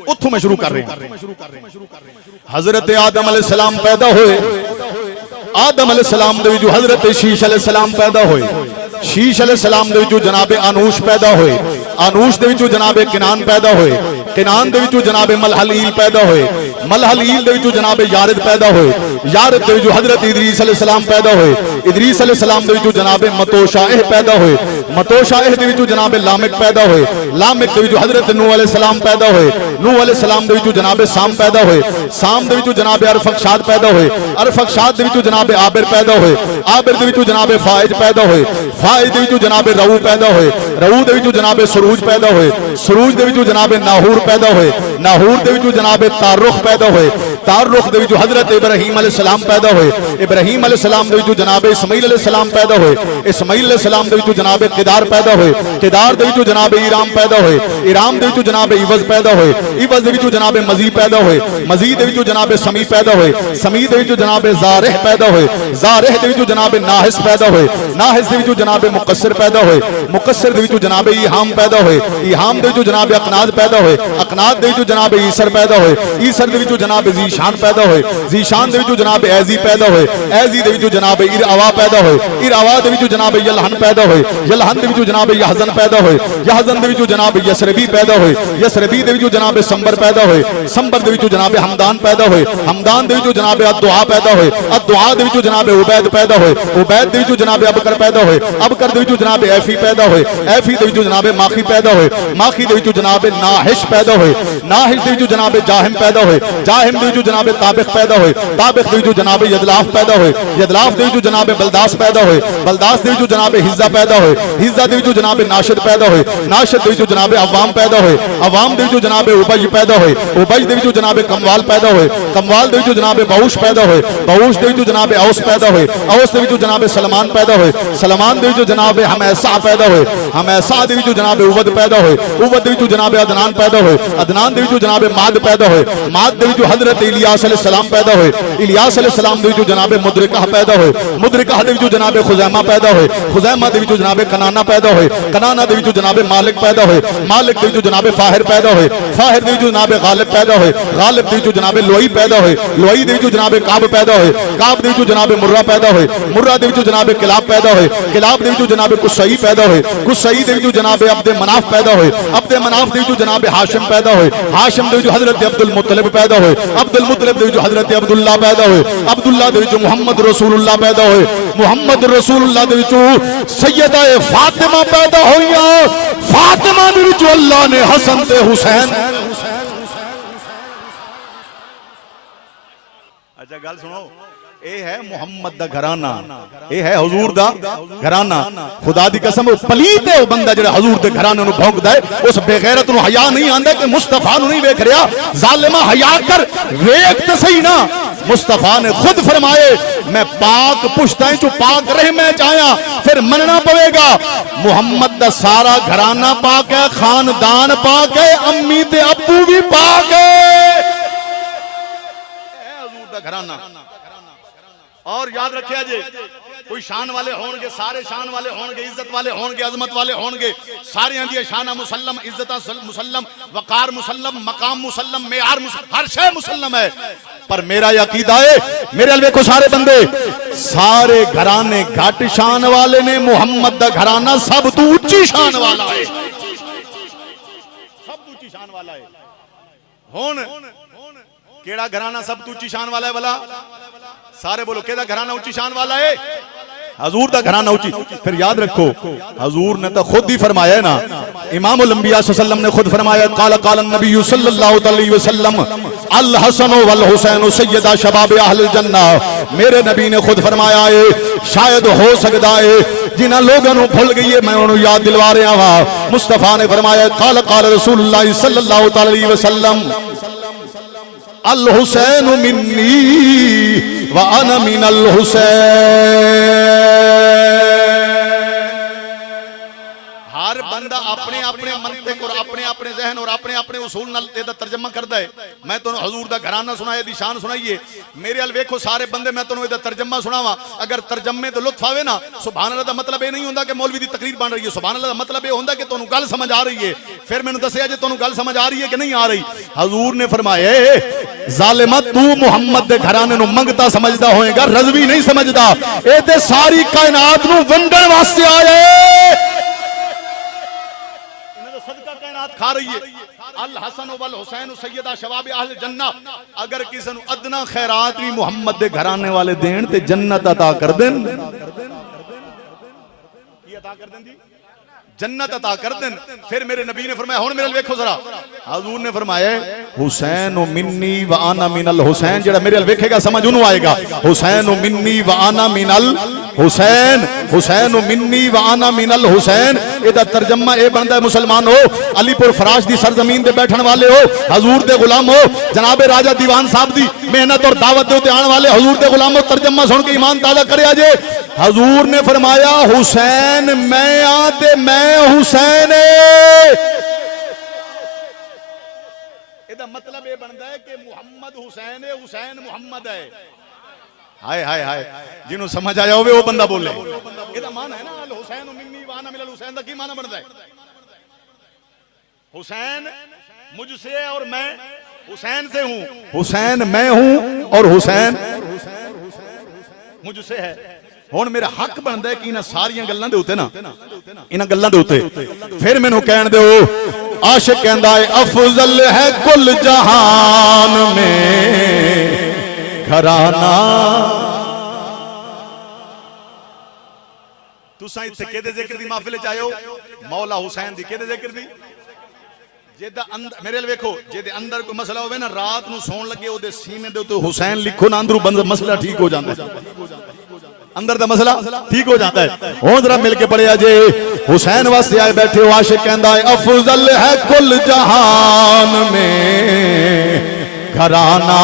اتھوں میں شروع کر رہے ہیں حضرت آدم علیہ السلام پیدا ہوئے آدم علیہ السلام دے جو حضرت شیش علیہ السلام پیدا ہوئے شیش علیہ السلام دے جو جناب انوش پیدا ہوئے انوش دے جو جناب کنان پیدا ہوئے کنان دے جو جناب ملحلیل پیدا ہوئے ملحلیل دے جو جناب یارد پیدا ہوئے یارد دے جو حضرت ادریس علیہ السلام پیدا ہوئے ادریس علیہ السلام دے جو جناب متوشائح پیدا ہوئے متوشائح دے جو جناب لامک پیدا ہوئے لامک دے جو حضرت نوح علیہ السلام پیدا ہوئے نوح علیہ السلام دے جو جناب سام پیدا ہوئے سام دے جو جناب ارفخشاد پیدا ہوئے ارفخشاد دے جو جناب عابر پیدا ہوئے عابر دے جو جناب فائج پیدا ہوئے فائج دے جو جناب رو پیدا ہوئے رو دے جو جناب سروج پیدا ہوئے سروج دے جو جناب ناہور پیدا ہوئے ناہور دے جو جناب تارخ پیدا ہوئے تارخ دے جو حضرت ابراہیم علیہ السلام پیدا ہوئے ابراہیم علیہ السلام دے جو جناب اسماعیل علیہ السلام پیدا ہوئے اسماعیل علیہ السلام دے جو جناب قدار پیدا ہوئے قدار دے جو جناب ایرام پیدا ہوئے ایرام دے جو جناب عوض پیدا ہوئے عوض دے جو جناب مزید پیدا ہوئے مزید دے جو جناب سمی پیدا ہوئے سمی دے جو جناب زارح پیدا ہوئے زارح دے جو جناب ناحس پیدا ہوئے ناحس دے جو جناب مقصر پیدا ہوئے مقصر دے جو جناب ایہام پیدا ہوئے ایہام دے جو جناب اقناد پیدا ہوئے اقناد دے جو جناب عیسر پیدا ہوئے عیسر دے جو جناب ذیشان پیدا ہوئے ذیشان دے جو جناب ایزی پیدا ہوئے ایزی دے جو جناب ارعوا پیدا ہوئے ارعوا دے جو جناب یلحن پیدا ہوئے یلحن دے جو جناب یحزن پیدا ہوئے یحزن دے جو جناب یسربی پیدا ہوئے یسربی دے جو جناب سمبر پیدا ہوئے سمبر دے جو جناب حمدان پیدا ہوئے حمدان دے جو جناب الدعاء پیدا ہوئے الدعاء دے جو جناب عبید پیدا ہوئے عبید دے جو جناب ابکر پیدا ہوئے ابکر دے جو جناب ایفی پیدا ہوئے ایفی دے جو جناب ماخی پیدا ہوئے ماخی دے جو جناب ناحش پیدا ہوئے ناحش دے جو جناب جاہم پیدا ہوئے جاہم دے جو جناب طابق پیدا ہوئے طابق دے جو جناب یدلاف پیدا ہوئے یدلاف دے جو جناب بلداس پیدا ہوئے بلداس دے جو جناب حزہ پیدا ہوئے حزہ دے جو جناب ناشد پیدا ہوئے ناشد دے جو جناب عوام پیدا ہوئے عوام دے جو جناب عبج پیدا ہوئے عبج دے جو جناب کموال پیدا ہوئے کموال دے جو جناب بہوش پیدا ہوئے بہوش دے جو جناب اوس پیدا ہوئے اوس دے جو جناب سلمان پیدا ہوئے سلمان دے جو جناب ہمیسا پیدا ہوئے ہمیسا دے جو جناب عبد پیدا ہوئے عبد دے جو جناب عدنان پیدا ہوئے عدنان دے جو جناب ماد پیدا ہوئے ماد دے جو حضرت الیاس علیہ السلام پیدا ہوئے الیاس علیہ السلام دے جو جناب مدرکہ پیدا ہوئے مدرکہ دے جو جناب خزیمہ پیدا ہوئے خزیمہ دے جو جناب کنانہ پیدا ہوئے کنانہ دے جو جناب مالک پیدا ہوئے مالک دے جو جناب فاہر پیدا ہوئے فاہر دے جو جناب غالب پیدا ہوئے غالب دے جو جناب لوئی پیدا ہوئے لوئی دے جو جناب کعب پیدا ہوئے کعب دے جو جناب مرہ پیدا ہوئے مرہ دے جو جناب کلاب پیدا ہوئے کلاب دے جو جناب قصی پیدا ہوئے قصی دے جو جناب عبد مناف پیدا ہوئے عبد مناف دے جو جناب ہاشم پیدا ہوئے ہاشم دے جو حضرت عبد المطلب پیدا ہوئے عبد المطلب دے جو حضرت عبداللہ پیدا ہوئے عبداللہ دے جو محمد رسول اللہ پیدا ہوئے محمد رسول اللہ دے جو سیدہ فاطمہ پیدا ہوئی فاطمہ دے جو اللہ نے حسن تے حسین اچھا گل سنو اے ہے محمد دا گھرانہ، اے ہے حضور دا گھرانہ. خدا دی قسم پلیت ہے وہ بندہ جڑا حضور دے گھرانے نو بھونکدا ہے. اس بے غیرت نو حیا نہیں آندا کہ مصطفیٰ نو نہیں ویکھ رہا. ظالمہ حیا کر ویکھ تے صحیح نا. مصطفیٰ نے خود فرمائے میں پاک پشتائیں چو پاک رہ میں چاہیا پھر مننا پوے گا. محمد دا سارا گھرانہ پاک ہے، خاندان پاک ہے، امی تے ابو بھی پاک ہے. حضور دا گھرانہ. اور یاد رکھیا جے کوئی شان والے ہونگے، سارے شان والے ہونگے، عزت والے ہونگے، عظمت والے ہونگے، سارے اندیا شانہ مسلم، عزتہ مسلم، وقار مسلم، مقام مسلم، معیار مسلم، ہر شے مسلم ہے. پر میرا یہ عقیدہ ہے، میرے الوے کو سارے بندے سارے گھرانے گھٹ شان والے نے، محمد دا گھرانہ سب تو اچھی شان والا ہے، سب تو اچھی شان والا ہے. ہون کیڑا گھرانہ سب تو اچھی شان والا ہے بلا؟ سارے بولو کیڑا گھرانہ اچھی شان والا ہے؟ حضور دا گھرانہ اچھی. پھر یاد رکھو حضور نے تو خود ہی فرمایا ہے نا، امام الانبیاء صلی اللہ علیہ وسلم نے خود فرمایا قال النبی صلی اللہ علیہ وسلم الحسن والحسین سیدہ شباب اہل الجنہ. میرے نبی نے خود فرمایا ہے شاید ہو سکتا ہے جنہاں لوگوں نے بھول گئی ہے میں انہوں یاد دلوا رہا ہوں. مصطفیٰ نے فرمایا قال رسول اللہ صلی اللہ علیہ وسلم الحسین منی وانا من الحسین. ہر بندہ اپنے اپنے منطق اور اپنے اپنے ذہن اور اپنے اپنے اصول نال دا ترجمہ کردا ہے. میں تو حضور دا گھرانہ سنائے دی شان سنائیے. میرے ال ویکھو سارے بندے میں تو دا ترجمہ سناواں. اگر ترجمے تو لطف آوے نا سبحان اللہ دا مطلب یہ نہیں ہوندا کہ مولوی دی تقریر بن رہی ہے. سبحان اللہ دا مطلب یہ ہوندا کہ تانوں گل سمجھ آ رہی ہے. پھر مینوں دسیا جے تانوں گل سمجھ آ رہی ہے کہ نہیں آ رہی. حضور نے فرمایا ظالمہ تو محمد دے گھرانے نو منگتا سمجھدا ہوئے گا، رضوی نہیں سمجھدا. اے تے ساری کائنات نو ونڈن واسطے آئے، کھا رہی ہے. الحسن والحسین سیدہ شباب اہل جنہ. اگر کسی نو ادنا خیرات بھی محمد دے گھرانے والے دین تے جنت عطا کر دین. کی عطا کر دین جی؟ جنت عطا کر دین. پھر میرے نبی نے فرمایا ہن میرے ویکھو ذرا حضور نے فرمایا حسین منی وانا من الحسین. جڑا میرے ویکھے گا سمجھ انہوں آئے گا. حسین منی وانا من الحسین، حسین منی وانا من الحسین. اے دا ترجمہ اے بندا ہے مسلمان ہو، علی پور فراش دی سرزمین دے بیٹھن والے ہو، حضور دے غلام ہو، جناب راجہ دیوان صاحب دی محنت اور دعوت دے اتے آن والے حضور دے غلام ہو. ترجمہ سن کے ایمان تازہ کرے آجے. حضور نے فرمایا حسین میں آتے میں حسین. یہ مطلب یہ بنتا ہے کہ محمد حسین ہے، حسین محمد ہے. ہائے ہائے ہائے جنہوں سمجھ آیا ہوئے وہ بندہ بولے. یہ معنی ہے نا الحسین منی وانا من الحسین دا کی معنی بنتا ہے؟ حسین مجھ سے اور میں حسین سے ہوں، حسین میں ہوں اور حسین مجھ سے ہے. ہون میرا حق بندا ہے کہ انہاں ساریاں گلاں دے اوتے نا انہاں گلاں دے اوتے پھر مینوں کہن دیو عاشق کہندا ہے افضل ہے کل جہان میں گھرانہ. تساں ایتھے کیدے ذکر دی محفل وچ آئے ہو؟ مولا حسین دی کیدے ذکر دی؟ جیدہ اندر میرے لئے ویکھو جیدے اندر کوئی مسئلہ ہوئے نا رات نو سون لگے ہو دے سینے دے تو حسین لکھو نا اندرو بندر مسئلہ ٹھیک ہو جاندے، اندر دا مسئلہ ٹھیک ہو جاتا ہے. ہون ذرا مل کے پڑھے آجے حسین واسطے آئے بیٹھے ہو. عاشق کہندا ہے افضل ہے کل جہان میں گھرانہ.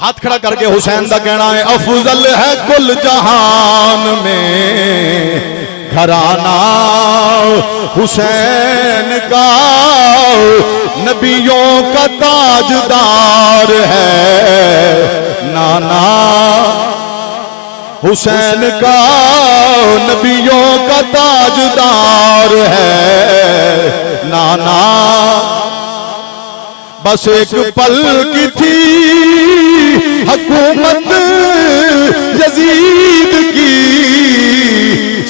ہاتھ کھڑا کر کے حسین دا کہنا ہے افضل ہے کل جہان میں گھرانہ. حسین کا نبیوں کا تاجدار ہے نانا. حسین کا نبیوں کا تاجدار ہے نانا. بس ایک پل کی تھی حکومت یزید کی،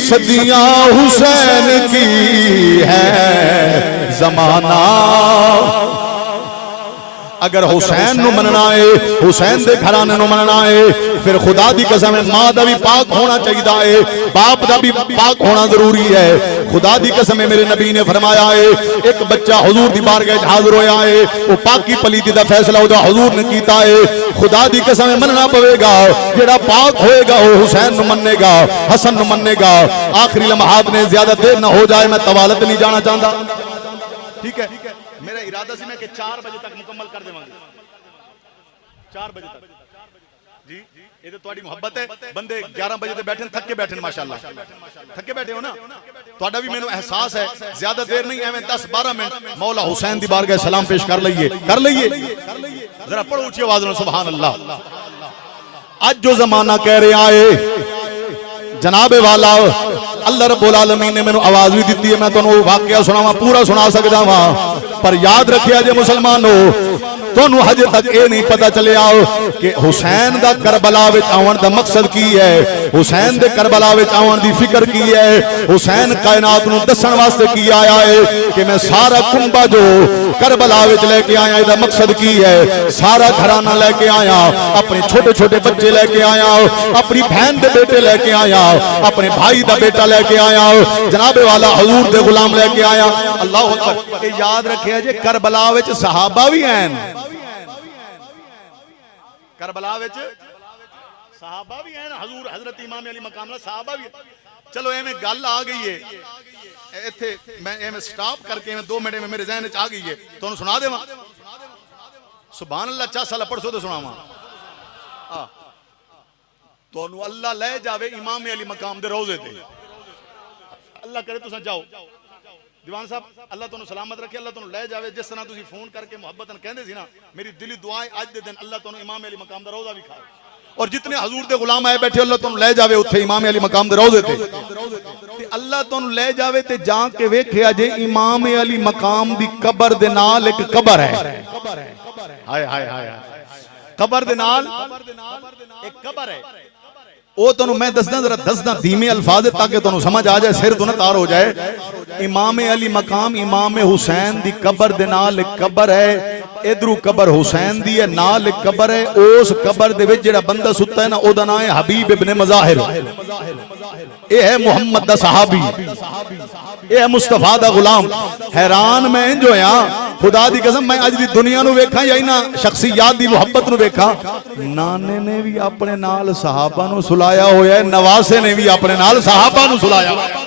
صدیاں حسین کی ہے زمانہ. اگر حسین نو مننا ہے حسین دے گھرانے نو مننا ہے پھر خدا دی قسم ہے ماں دا بھی پاک ہونا چاہیدا ہے باپ دا بھی پاک ہونا ضروری ہے خدا دی قسم ہے میرے نبی نے فرمایا ہے ایک بچہ حضور دی بارگاہ حاضر ہویا ہے وہ پاکی پلیتی دا فیصلہ او دا حضور نے کیتا ہے خدا دی قسم ہے مننا پوے گا جیڑا پاک ہوئے گا وہ حسین نو مننے گا حسن نو مننے گا آخری لمحات میں زیادہ دیر نہ ہو جائے میں طوالت نہیں جانا چاہتا ٹھیک ہے میرا ارادہ سی میں کہ 4 بجے تک مکمل کر دے مانگے 4 بجے تک جی یہ تو تواڈی محبت ہے بندے 11 بجے تے بیٹھن تھک کے بیٹھن ماشاءاللہ تھک کے بیٹھے ہو نا تواڈا بھی مینوں احساس ہے زیادہ دیر نہیں ایویں 10-12 منٹ مولا حسین دی بارگاہ سلام پیش کر لئیے ذرا پڑھو اونچی آواز میں سبحان اللہ اج جو زمانہ کہہ رہے آئے جناب والا اللہ رب العالمین نے مینوں آواز بھی دیتی ہے میں تانوں واقعہ سناواں پورا سنا سکدا ہاں پر یاد رکھیا جے مسلمانو تانوں ہجے تک اے نہیں پتہ چلیا کہ حسین دا کربلا وچ آون دا مقصد کی ہے حسین دے کربلا وچ آون دی فکر کی ہے حسین کائنات نو دسن واسطے کی آیا ہے کہ میں سارا کنبہ جو کربلا وچ لے کے آیا دا مقصد کی ہے سارا گھرانہ لے کے آیا اپنے چھوٹے چھوٹے بچے لے کے آیا اپنی بہن دے بیٹے لے کے آیا اپنے بھائی دا بیٹا لے کے آیا جناب والا حضور دے غلام لے کے آیا اللہ اکبر اے یاد رکھیا جے کربلا وچ صحابہ بھی ہیں کربلا وچ صحابہ بھی ہیں حضور حضرت امام علی مقام اللہ صحابہ بھی چلو ایویں گل آ گئی ہے ایتھے میں ایویں سٹاپ کر کے 2 منٹ میں میرے ذہن وچ آ گئی ہے تانوں سنا دیواں سبحان اللہ چا سال پڑھ سو تے سناواں تانوں اللہ لے جاوے امام علی مقام دے روضے تے اللہ کرے تساں جاؤ دیوان صاحب اللہ تانوں سلامت رکھے اللہ تانوں لے جاوے جس طرح تسی فون کر کے محبتاً کہندے سی نا میری دلی دعائیں اج دے دن اللہ تانوں امام علی مقام دا روضہ بھی کھائے اور جتنے حضور دے غلام آئے بیٹھے اللہ تانوں لے جاوے اوتھے امام علی مقام دے روضے تے اللہ تانوں لے جاوے تے جان کے ویکھیا جے امام علی مقام دی قبر دے نال ایک قبر ہے ہائے ہائے ہائے قبر دے نال ایک قبر ہے او تنو میں دسنا ذرا دسنا دھیمے الفاظ تاکہ تنو سمجھ آ جائے سر تو نہ تار ہو جائے امام علی مقام امام حسین دی قبر دے نال ایک قبر ہے ادھرو قبر حسین دی ہے نال ایک قبر ہے اس قبر دے وچ جڑا بندہ ستا ہے نا او دا نام ہے حبیب ابن مظاہر اے ہے محمد دا صحابی اے ہے مصطفیٰ دا غلام حیران میں جو ہے خدا دی قسم میں اج دی دنیا نو ویکھاں یا انہاں شخصیات دی محبت نو ویکھاں نانے نے بھی اپنے نال صحابہ نو سلایا ہویا ہے نواسے نے بھی اپنے نال صحابہ نو سلایا ہویا ہے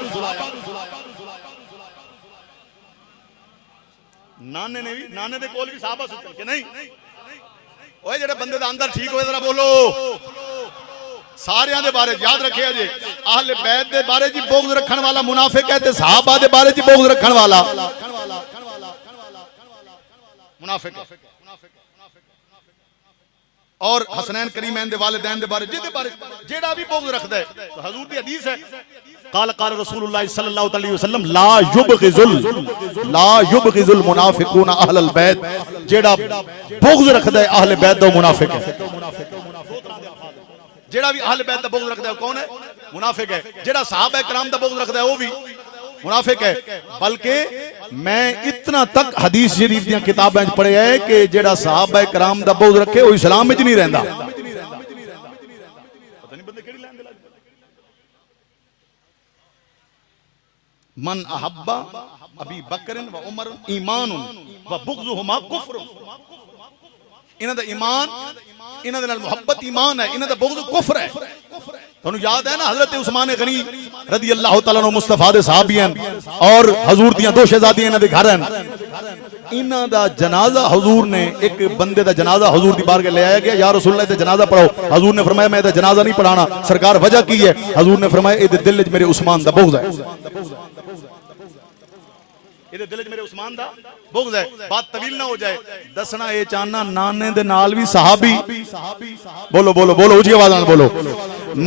نانے نے بھی نانے دے کول بھی صحابہ ستے کہ نہیں اوے جڑے بندے دا اندر ٹھیک ہوئے ذرا بولو سارے دے بارے یاد رکھے جی اہل بیت دے بارے جی بغض رکھن والا منافق ہے تے صحابہ دے بارے جی بغض رکھن والا منافق ہے اور حسنین کریمین دے والدین دے بارے جے دے بارے جیڑا بھی بغض رکھدا ہے تو حضور دی حدیث ہے قال قال رسول اللہ صلی اللہ علیہ وسلم لا یبغض المنافقون اہل البیت جیڑا بغض رکھدا ہے اہل بیت دا منافق ہے جیڑا بھی اہل بیت دا بغض رکھدا ہے کون ہے منافق ہے جیڑا صحابہ کرام دا بغض رکھدا ہے وہ بھی منافق ہے بلکہ میں اتنا تک حدیث شریف دیاں کتابیں پڑھے ہے کہ جیڑا صحابہ کرام دا بغض رکھے وہ اسلام وچ نہیں رہندا من احب ابی بکر و عمر ایمان و بغضهما کفر انہاں دا ایمان انہاں دے نال محبت ایمان ہے انہاں دا بغض کفر ہے تانوں یاد ہے نا حضرت عثمان غنی رضی اللہ تعالیٰ عنہ مصطفیٰ دے صحابی ہیں اور حضور دیاں 2 شہزادیاں انہاں دے گھر ہیں انہاں دا جنازہ حضور نے ایک بندے دا جنازہ حضور دی بارگاہ لے آیا گیا یا رسول اللہ تے جنازہ پڑھو حضور نے فرمایا میں تے جنازہ نہیں پڑھانا سرکار وجہ کی ہے حضور نے فرمایا اے دل وچ میرے عثمان دا بغض ہے یہ دل میرے عثمان دا بغض ہے بات طویل نہ ہو جائے دسنا اے چاہنا نانے دے نال بھی صحابی بولو بولو بولو اونچی آواز نال بولو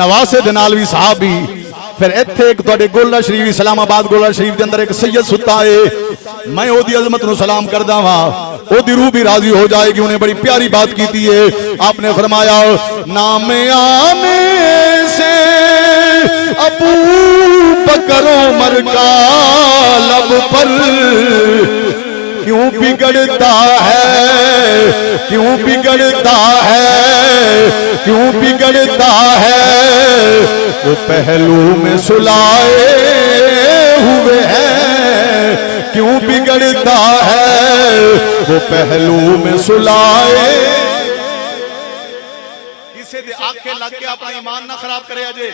نواسے دے نال بھی صحابی پھر ایتھے ایک تواڈے گولڑا شریف اسلام آباد گولڑا شریف دے اندر ایک سید ستا ہے میں او دی عظمت نو سلام کردا ہاں او دی روح بھی راضی ہو جائے گی انہیں بڑی پیاری بات کیتی ہے آپ نے فرمایا نام آنے سے ابو بکر عمر کا لب پر کیوں بگڑتا ہے کیوں بگڑتا ہے کیوں بگڑتا ہے وہ پہلو میں سلائے ہوئے ہیں کیوں بگڑتا ہے وہ پہلو میں سلائے کسے دے آنکھیں لگ کے اپنا ایمان نہ خراب کرے اجے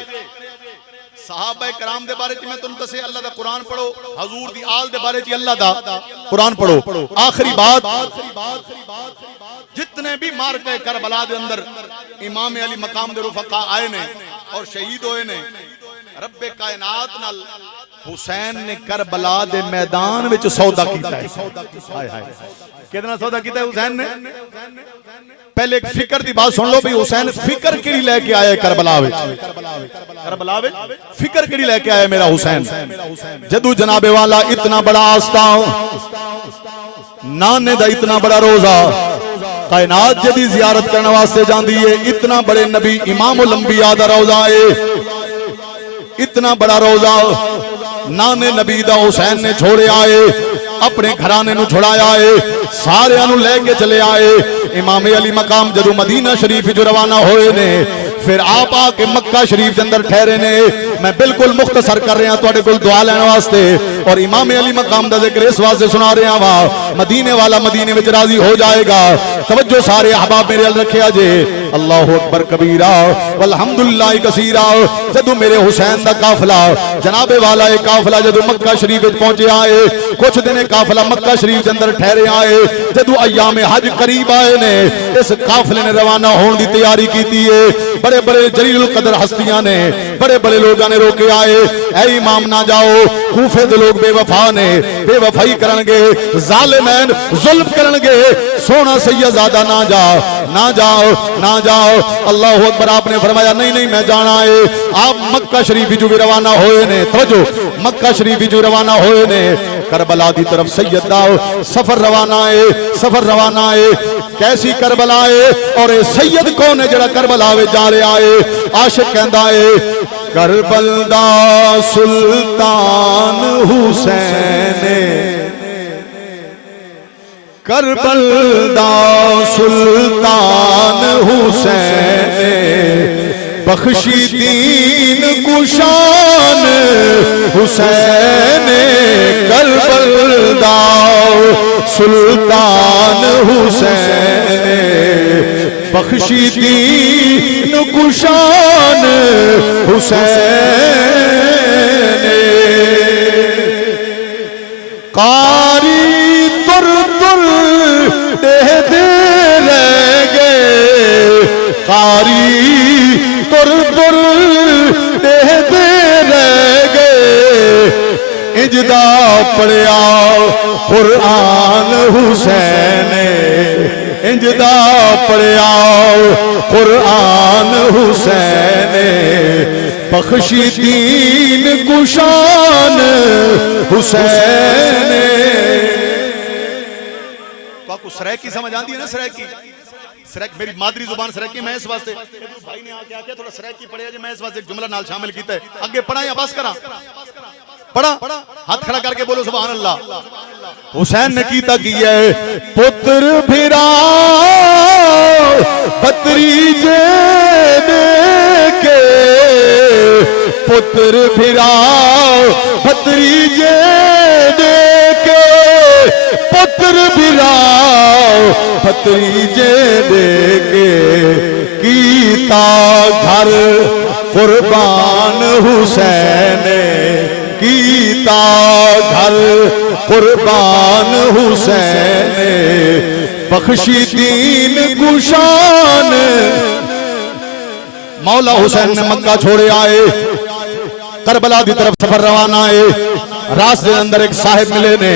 صحابہ کرام دے بارے میں تم دسے اللہ دا قرآن پڑھو حضور دی آل دے بارے چی اللہ دا قرآن پڑھو آخری بات جتنے بھی مارکے کربلا دے اندر امام علی مقام دے رفقا آئے نے اور شہید ہوئے نے رب کائنات نال حسین نے کربلا دے میدان وچ سودا کیتا ہے کتنا سودا کیتا ہے حسین نے پہلے ایک فکر دی بات سن لو بھی حسین فکر کیڑی لے کے آیا کربلا وچ فکر کیڑی لے کے آیا میرا حسین جدو جناب والا اتنا بڑا آستان نانے دا اتنا بڑا روزہ کائنات جدی زیارت کرنے واسطے جاندی ہے اتنا بڑے نبی امام الانبیاء دا روزہ ہے اتنا بڑا روزہ نانے نبی دا حسین نے چھوڑے آئے اپنے گھرانے نو چھڑایا آئے سارے انو لے کے چلے آئے امام علی مقام جدو مدینہ شریف جو روانہ ہوئے نے پھر آپ آکے مکہ شریف کے اندر ٹھہرے نے میں بالکل مختصر کر رہے ہیں توڑے کل دعا لینے واسطے اور امام علی مقام دا ذکر اس واسطے سنا رہے ہیں مدینے والا مدینے میں راضی ہو جائے گا توجہ سارے احباب میرے ال رکھے آجے اللہ اکبر کبیرہ والحمدللہ کثیرہ جدو میرے حسین دا قافلہ جناب والا ایک قافلہ جدو مکہ شریف پہنچے آئے کچھ دن قافلہ مکہ شریف کے اندر ٹھہرے آئے جدو ایام حج قریب آئے نے اس قافلے نے روانہ ہون دی تیاری کی دیئے بڑے بڑے جلیل القدر ہستیاں نے بڑے بڑے لوگاں نے روکے آئے اے امام نہ جاؤ کوفے دے لوگ بے وفا نے بے وفائی کرنگے ظالمین ظلم کرنگے سونا سیدزادہ نہ جاؤ نہ جاؤ نہ جاؤ اللہ اکبر آپ نے فرمایا نہیں نہیں میں جانا ہے آپ مکہ شریف جو بھی روانہ ہوئے نے توجہ مکہ شریف جو روانہ ہوئے نے کربلا دی طرف سید داؤ سفر روانہ ہے کیسی کربلا ہے اور سید کون ہے جڑا کربلا وے جا رہے آئے عاشق کہندا ہے کربل دا سلطان حسین کربل دا سلطان حسین بخشی دین کو شان حسین کربل دا سلطان حسین بخشی دین کو شان حسین قاری تر تر دے دے رہ گئے قاری تر تر دے دے رہ گئے اجدا پڑیا قرآن حسین اجدا پڑیا قرآن حسین بخشی دین کو شان حسین تو آپ کو سریکی سمجھ آندی ہے نا سریکی سریک میری مادری زبان سریکی میں اس واسطے بھائی نے آکے آکے تھوڑا سریکی پڑھے جے میں اس واسطے ایک جملہ نال شامل کیتا ہے آگے پڑھا یا بس کرا پڑھا ہاتھ کھڑا کر کے بولو سبحان اللہ حسین نے کیتا کیا ہے پتر بھیرا بتریجے دے کے پتر بھیرا بتریجے دے کے پتر بھیرا بتریجے دے کے کیتا گھر قربان حسین کیتا گھر قربان حسین بخشی دین کو شان مولا حسین نے مکہ چھوڑے آئے کربلا دی طرف سفر روانہ آئے راستے اندر ایک صاحب ملے نے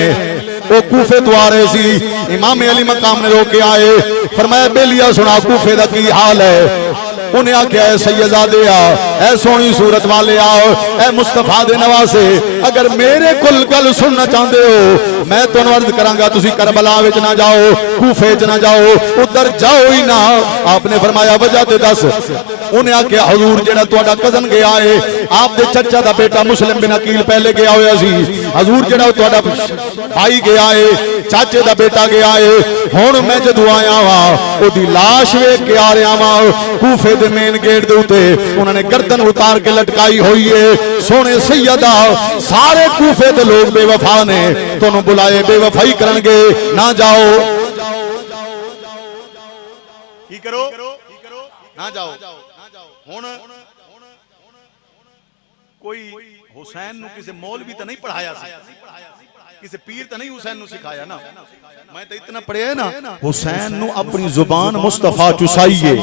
وہ کوفے تو آ رہے سی امام علی مقام نے روکے آئے فرمایا بیلیا سنا کوفے دا کی حال ہے انہیں آکے اے سیدزادے آ اے سونی صورت والے آؤ اے مصطفیٰ دے نواسے اگر میرے کل کل سننا چاہتے ہو میں تو عرض کرانگا تسی کربلا وچ نہ جاؤ کوفے وچ نہ جاؤ ادھر جاؤ ہی نہ آپ نے فرمایا وجہ تے دس انہیں آکھیا حضور جڑا تہاڈا کزن گیا ہے آپ دے چچا دا بیٹا مسلم بن عقیل پہلے گیا ہویا سی حضور جڑا تہاڈا بھائی گیا ہے چاچے دا بیٹا گیا ہے ہن میں جدوں آیا وا او دی لاش ویکھ کے آ رہا وا کوفے دے مین گیٹ دے اوتے انہاں نے گردن اتار کے لٹکائی ہوئی ہے سونے سیدہ سارے کوفے دے لوگ بے وفا نے تانوں بلائے بے وفائی کرن گے نہ جاؤ کی کرو نہ جاؤ ہن کوئی حسین نو کسی مولوی تے نہیں پڑھایا سی کسی پیر تے نہیں حسین نو سکھایا نا میں تے اتنا پڑھیا ہے نا حسین نو اپنی زبان مصطفیٰ چسائیے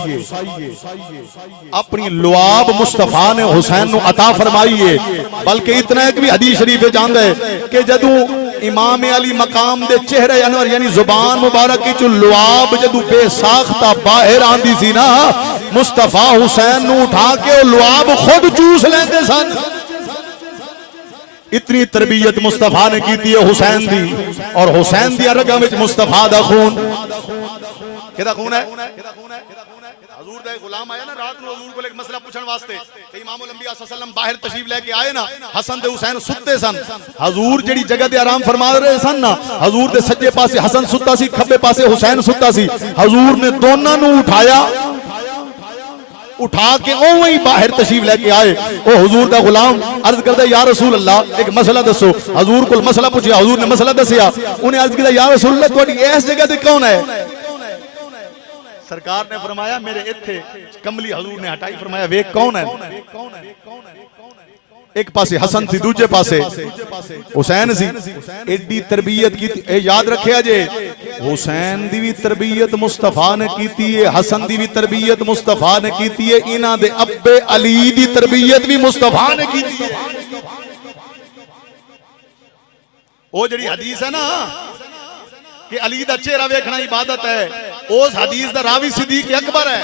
اپنی لعاب مصطفیٰ نے حسین نو عطا فرمائیے بلکہ اتنا ایک بھی حدیث شریف جاندہ ہے کہ جدو امام علی مقام دے چہرے انور یعنی زبان مبارکی چو لعاب جدو بے ساختہ باہر آندی سی نا مصطفیٰ حسین نو اٹھا کے لعاب خود چوس لیندے سن اتنی تربیت مصطفیٰ نے کی تھی حسین دی اور حسین دی رگاں وچ مصطفیٰ دا خون کدا خون ہے حضور دا غلام آیا نا رات نو حضور کو ایک مسئلہ پوچھن واسطے کہ امام الانبیاء صلی اللہ علیہ وسلم باہر تشریف لے کے آئے نا حسن دے حسین ستے سن حضور جڑی جگہ دے آرام فرما رہے سن نا حضور دے سجے پاسے حسن ستا سی کھبے پاسے حسین ستا سی حضور نے دونوں نو اٹھا کے اوہی باہر تشریف لے کے آئے او حضور دا غلام عرض کرتا یا رسول اللہ ایک مسئلہ دسو حضور کو مسئلہ پوچھیا حضور نے مسئلہ دسیا انہیں عرض کرتا یا رسول اللہ تھوڑی ایس جگہ دے کون ہے سرکار نے فرمایا میرے اتھے کملی حضور نے ہٹائی فرمایا ویک کون ہے ایک پاسے حسن تھی دوجے پاسے حسین سی ایڈی تربیت کی اے یاد رکھے آجے حسین دی بھی تربیت مصطفیٰ نے کیتی ہے حسن دی بھی تربیت مصطفیٰ نے کیتی ہے انہاں دے ابے علی دی تربیت بھی مصطفیٰ نے کیتی ہے وہ جڑی حدیث ہے نا کہ علی دا چہرہ ویکھنا عبادت ہے اس حدیث دا راوی صدیق اکبر ہے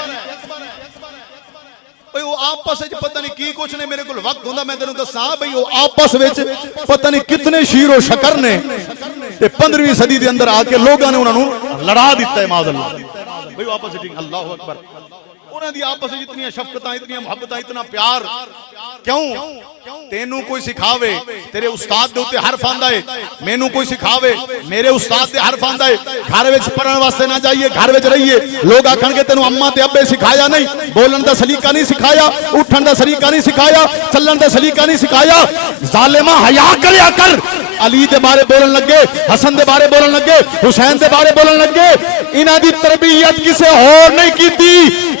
وہ آپس وچ پتہ نہیں کی کچھ نے میرے کول وقت ہوندا میں تینوں دساں بھئی وہ آپس وچ پتہ نہیں کتنے شیر و شکر نے تے 15ویں صدی دے اندر آ کے لوگاں نے انہاں نوں لڑا دیتا ہے معاذ اللہ بھئی وہ آپس وچ اللہ اکبر انہاں دی آپس وچ اتنی شفقتاں اتنی محبتاں اتنا پیار کیوں تینوں کوئی سکھاوے تیرے استاد دے اوتے حرف آندا ہے مینوں کوئی سکھاوے میرے استاد دے حرف آندا ہے گھر وچ پڑھن واسطے نہ جائیے گھر وچ رہیے لوگ آکھن گے تینوں اماں تے ابے سکھایا نہیں بولن دا سلیقہ نہیں سکھایا اٹھن دا سلیقہ نہیں سکھایا چلن دا سلیقہ نہیں سکھایا ظالما حیا کریا کر علی دے بارے بولن لگے حسن دے بارے بولن لگے حسین دے بارے بولن لگے انہاں دی تربیت کسے اور نہیں کیتی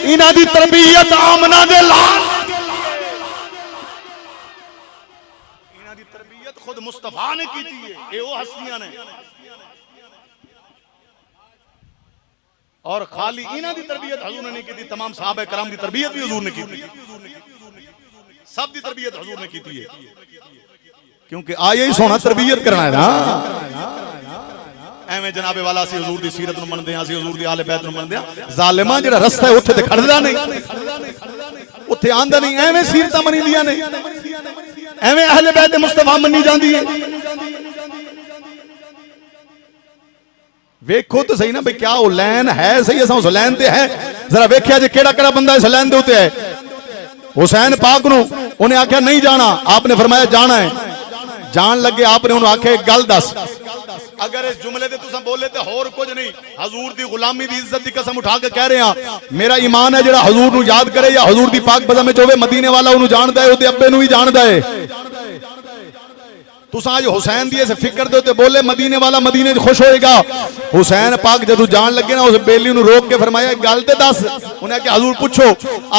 انہاں دی تربیت آمنہ دے لال انہاں دی تربیت خود مصطفیٰ نے کیتی ہے اے وہ ہستیاں نے اور خالی انہاں دی تربیت حضور نے نہیں کیتی تمام صحابہ کرام دی تربیت بھی حضور نے کیتی سب دی تربیت حضور نے کیتی ہے کیونکہ آئے ہی سونا تربیت کرنا ہے نا ایویں جناب والا سی حضور دی سیرت نو مندے ہاں سی حضور دی آل بیت نو مندے ہاں ظالماں جڑا رستہ ہے اوتھے تے کھڑدا نہیں اوتھے آندا نہیں ایویں سیرتاں منی دیاں نے ایویں اہل بیت مصطفیٰ منی جاندی ہے ویکھو تو صحیح نا بھئی کیا وہ لین ہے صحیح اساں اس لین تے ہے ذرا ویکھیا جے کیڑا کیڑا بندہ اس لین دے اوتے ہے حسین پاک نو انہیں آکھیا نہیں جانا آپ نے فرمایا جانا ہے جان لگے آپ نے انہوں آکھے گل دس اگر اس جملے دے تساں بولے تے ہور کچھ نہیں حضور دی غلامی دی عزت دی قسم اٹھا کے کہہ رہے ہیں میرا ایمان ہے جڑا حضور نو یاد کرے یا حضور دی پاک بزم وچ ہوے مدینے والا انہوں جاندا ہے او تے ابے نو ہی جاندا ہے تساں اج حسین دی اس فکر دے تے بولے مدینے والا مدینے وچ خوش ہوئے گا حسین پاک جدوں جان لگے نا اس بیلی نو روک کے فرمایا گل تے دس انہیں کہ حضور پوچھو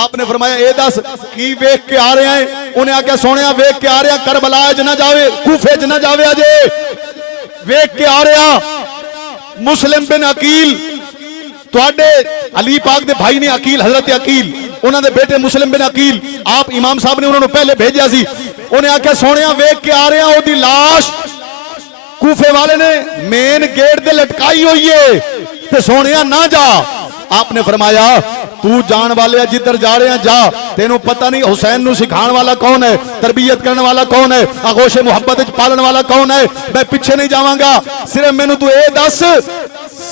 آپ نے فرمایا اے دس کی ویکھ کے آ رہے ہیں انہیں آکھیا سونیا ویکھ کے آ رہے ہیں کربلا وچ نہ جاوے کوفے وچ نہ جاوے اجے ویکھ کے آ رہے ہیں مسلم بن عقیل تواڈے علی پاک دے بھائی نے عقیل حضرت عقیل انہاں دے بیٹے مسلم بن عقیل آپ امام صاحب نے انہوں نے پہلے بھیجیا سی انہیں آکھیا سونیا ویکھ کے آ رہے ہیں او دی لاش کوفے والے نے مین گیٹ دے لٹکائی ہوئی ہے تے سونیا نہ جا آپ نے فرمایا تو جان والے جدھر جا رہے ہیں جا تینوں پتہ نہیں حسین نو سکھان والا کون ہے تربیت کرنے والا کون ہے آغوش محبت پالن والا کون ہے میں پیچھے نہیں جاواں گا صرف مینوں تو اے دس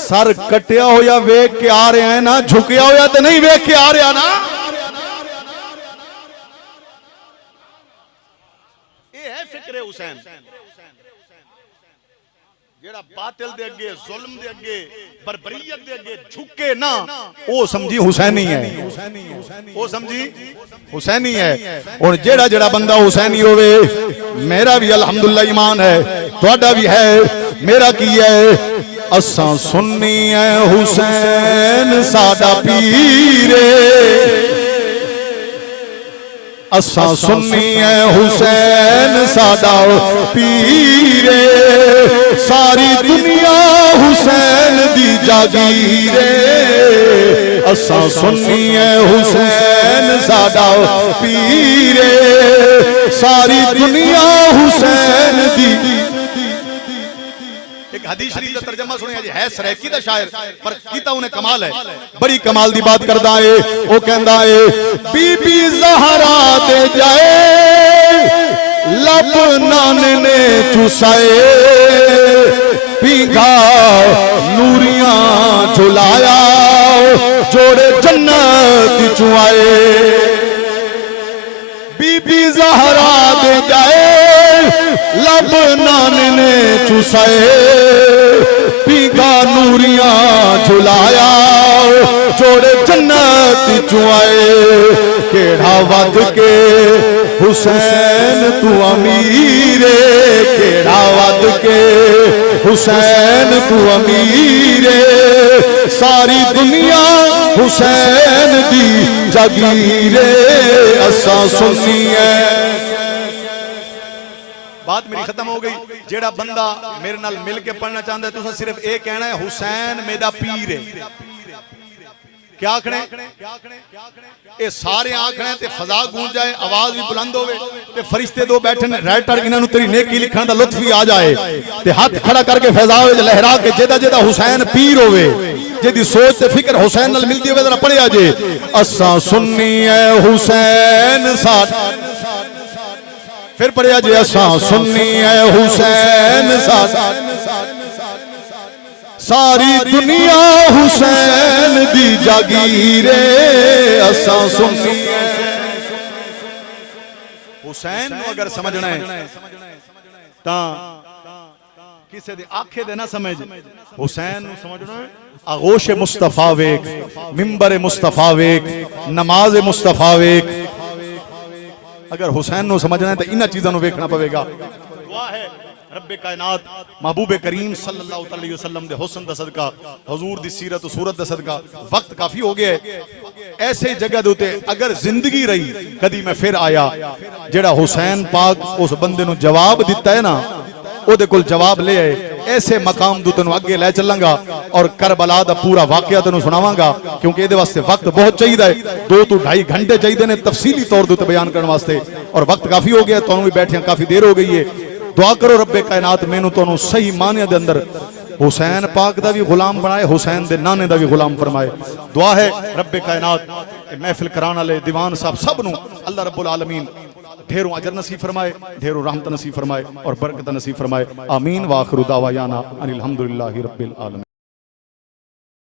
سر کٹیا ہویا ویکھ کے آ رہے ہیں نا جھکیا ہویا تے نہیں ویکھ کے آ رہا نا حسین جیڑا باطل دے اگے ظلم دے اگے بربریت دے اگے جھکے نا او سمجھی حسینی ہے او سمجھی حسینی ہے اور جیڑا جیڑا بندہ حسینی ہوئے میرا بھی الحمدللہ ایمان ہے تہاڈا بھی ہے میرا کی ہے اساں سنی ہے حسین ساڈا پیرے اساں سنی ہے حسین ساڈا پیرے ساری دنیا حسین دی جاگیرے اساں سنی ہے حسین ساڈا پیرے ساری دنیا حسین دی ایک حدیث شریف کا ترجمہ سنیا جی ہے سریکی دا شاعر پر کیتا انہیں کمال ہے بڑی کمال دی بات کردہ ہے وہ کہندہ ہے بی بی زہرا دے جائے لب نانے نے چسائے پیگا نوریاں جھلایا جوڑے جنت چوائے بی بی زہرا دے جائے لب نانے نے چسائے پیگا نوریاں جھلایا جوڑے جنت چوائے کیڑا ود کے حسین تو امیرے کیڑا ود کے حسین تو امیرے ساری دنیا حسین دی جاگیرے اساں سنی ہے بات میری ختم ہو گئی جیڑا بندہ میرے نال مل کے پڑھنا چاہتا ہے تو صرف ایک کہنا ہے حسین میرا پیر ہے کیا آکھنے اے سارے آکھنے تے فضا گونج جائے آواز بھی بلند ہوئے تے فرشتے دو بیٹھن رائٹر انہوں تیری نیکی لکھن دا لطف بھی آ جائے تے ہاتھ کھڑا کر کے فضا ہوئے لہرا کے جیدہ جیدہ حسین پیر ہوئے جیدی سوچ تے فکر حسین نال ملتی ہوئے ذرا پڑھے آجے اساں سنی ہے حسین ساتھ پھر پڑھے آجے اساں سنی ہے حسین ساتھ ساری دنیا حسین دی جاگیرے اساں سنی حسین نو اگر سمجھنا ہے تاں کسے دے آنکھے دے نہ سمجھ حسین نو سمجھنا ہے آغوش مصطفیٰ ویک منبر مصطفیٰ ویک نماز مصطفیٰ ویک اگر حسین نو سمجھنا ہے تو انہا چیزاں نو ویکھنا پوے گا دعا ہے رب کائنات محبوب کریم صلی اللہ علیہ وسلم دے حسن دا صدقہ حضور دی سیرت و صورت دا صدقہ وقت کافی ہو گیا ہے ایسے جگہ دوتے اگر زندگی رہی کدی میں پھر آیا جیڑا حسین پاک اس بندے نو جواب دیتا ہے نا او دے کل جواب لے آئے ایسے مقام دوتے نو آگے لے چلیں گا اور کربلا دا پورا واقعہ تے نو سناواں گا کیونکہ دے واسطے وقت بہت چاہیے ہے 2 to 2.5 گھنٹے چاہیے نے تفصیلی طور دوتے بیان کرنے واسطے اور وقت کافی ہو گیا تو انہوں بھی بیٹھے ہیں کافی دیر ہو گئی ہے دعا کرو رب کائنات میں نو تو انہوں صحیح معنی دے اندر حسین پاک دا بھی غلام بنائے حسین دے نانے دا بھی غلام فرمائے دعا ہے رب کائنات محفل کرانا لے دیوان صاحب سب نو اللہ رب العالمین ڈھیروں اجر نصیب فرمائے ڈھیروں رحمت نصیب فرمائے اور برکت نصیب فرمائے آمین وآخر دعوایانا ان الحمدللہ رب العالمین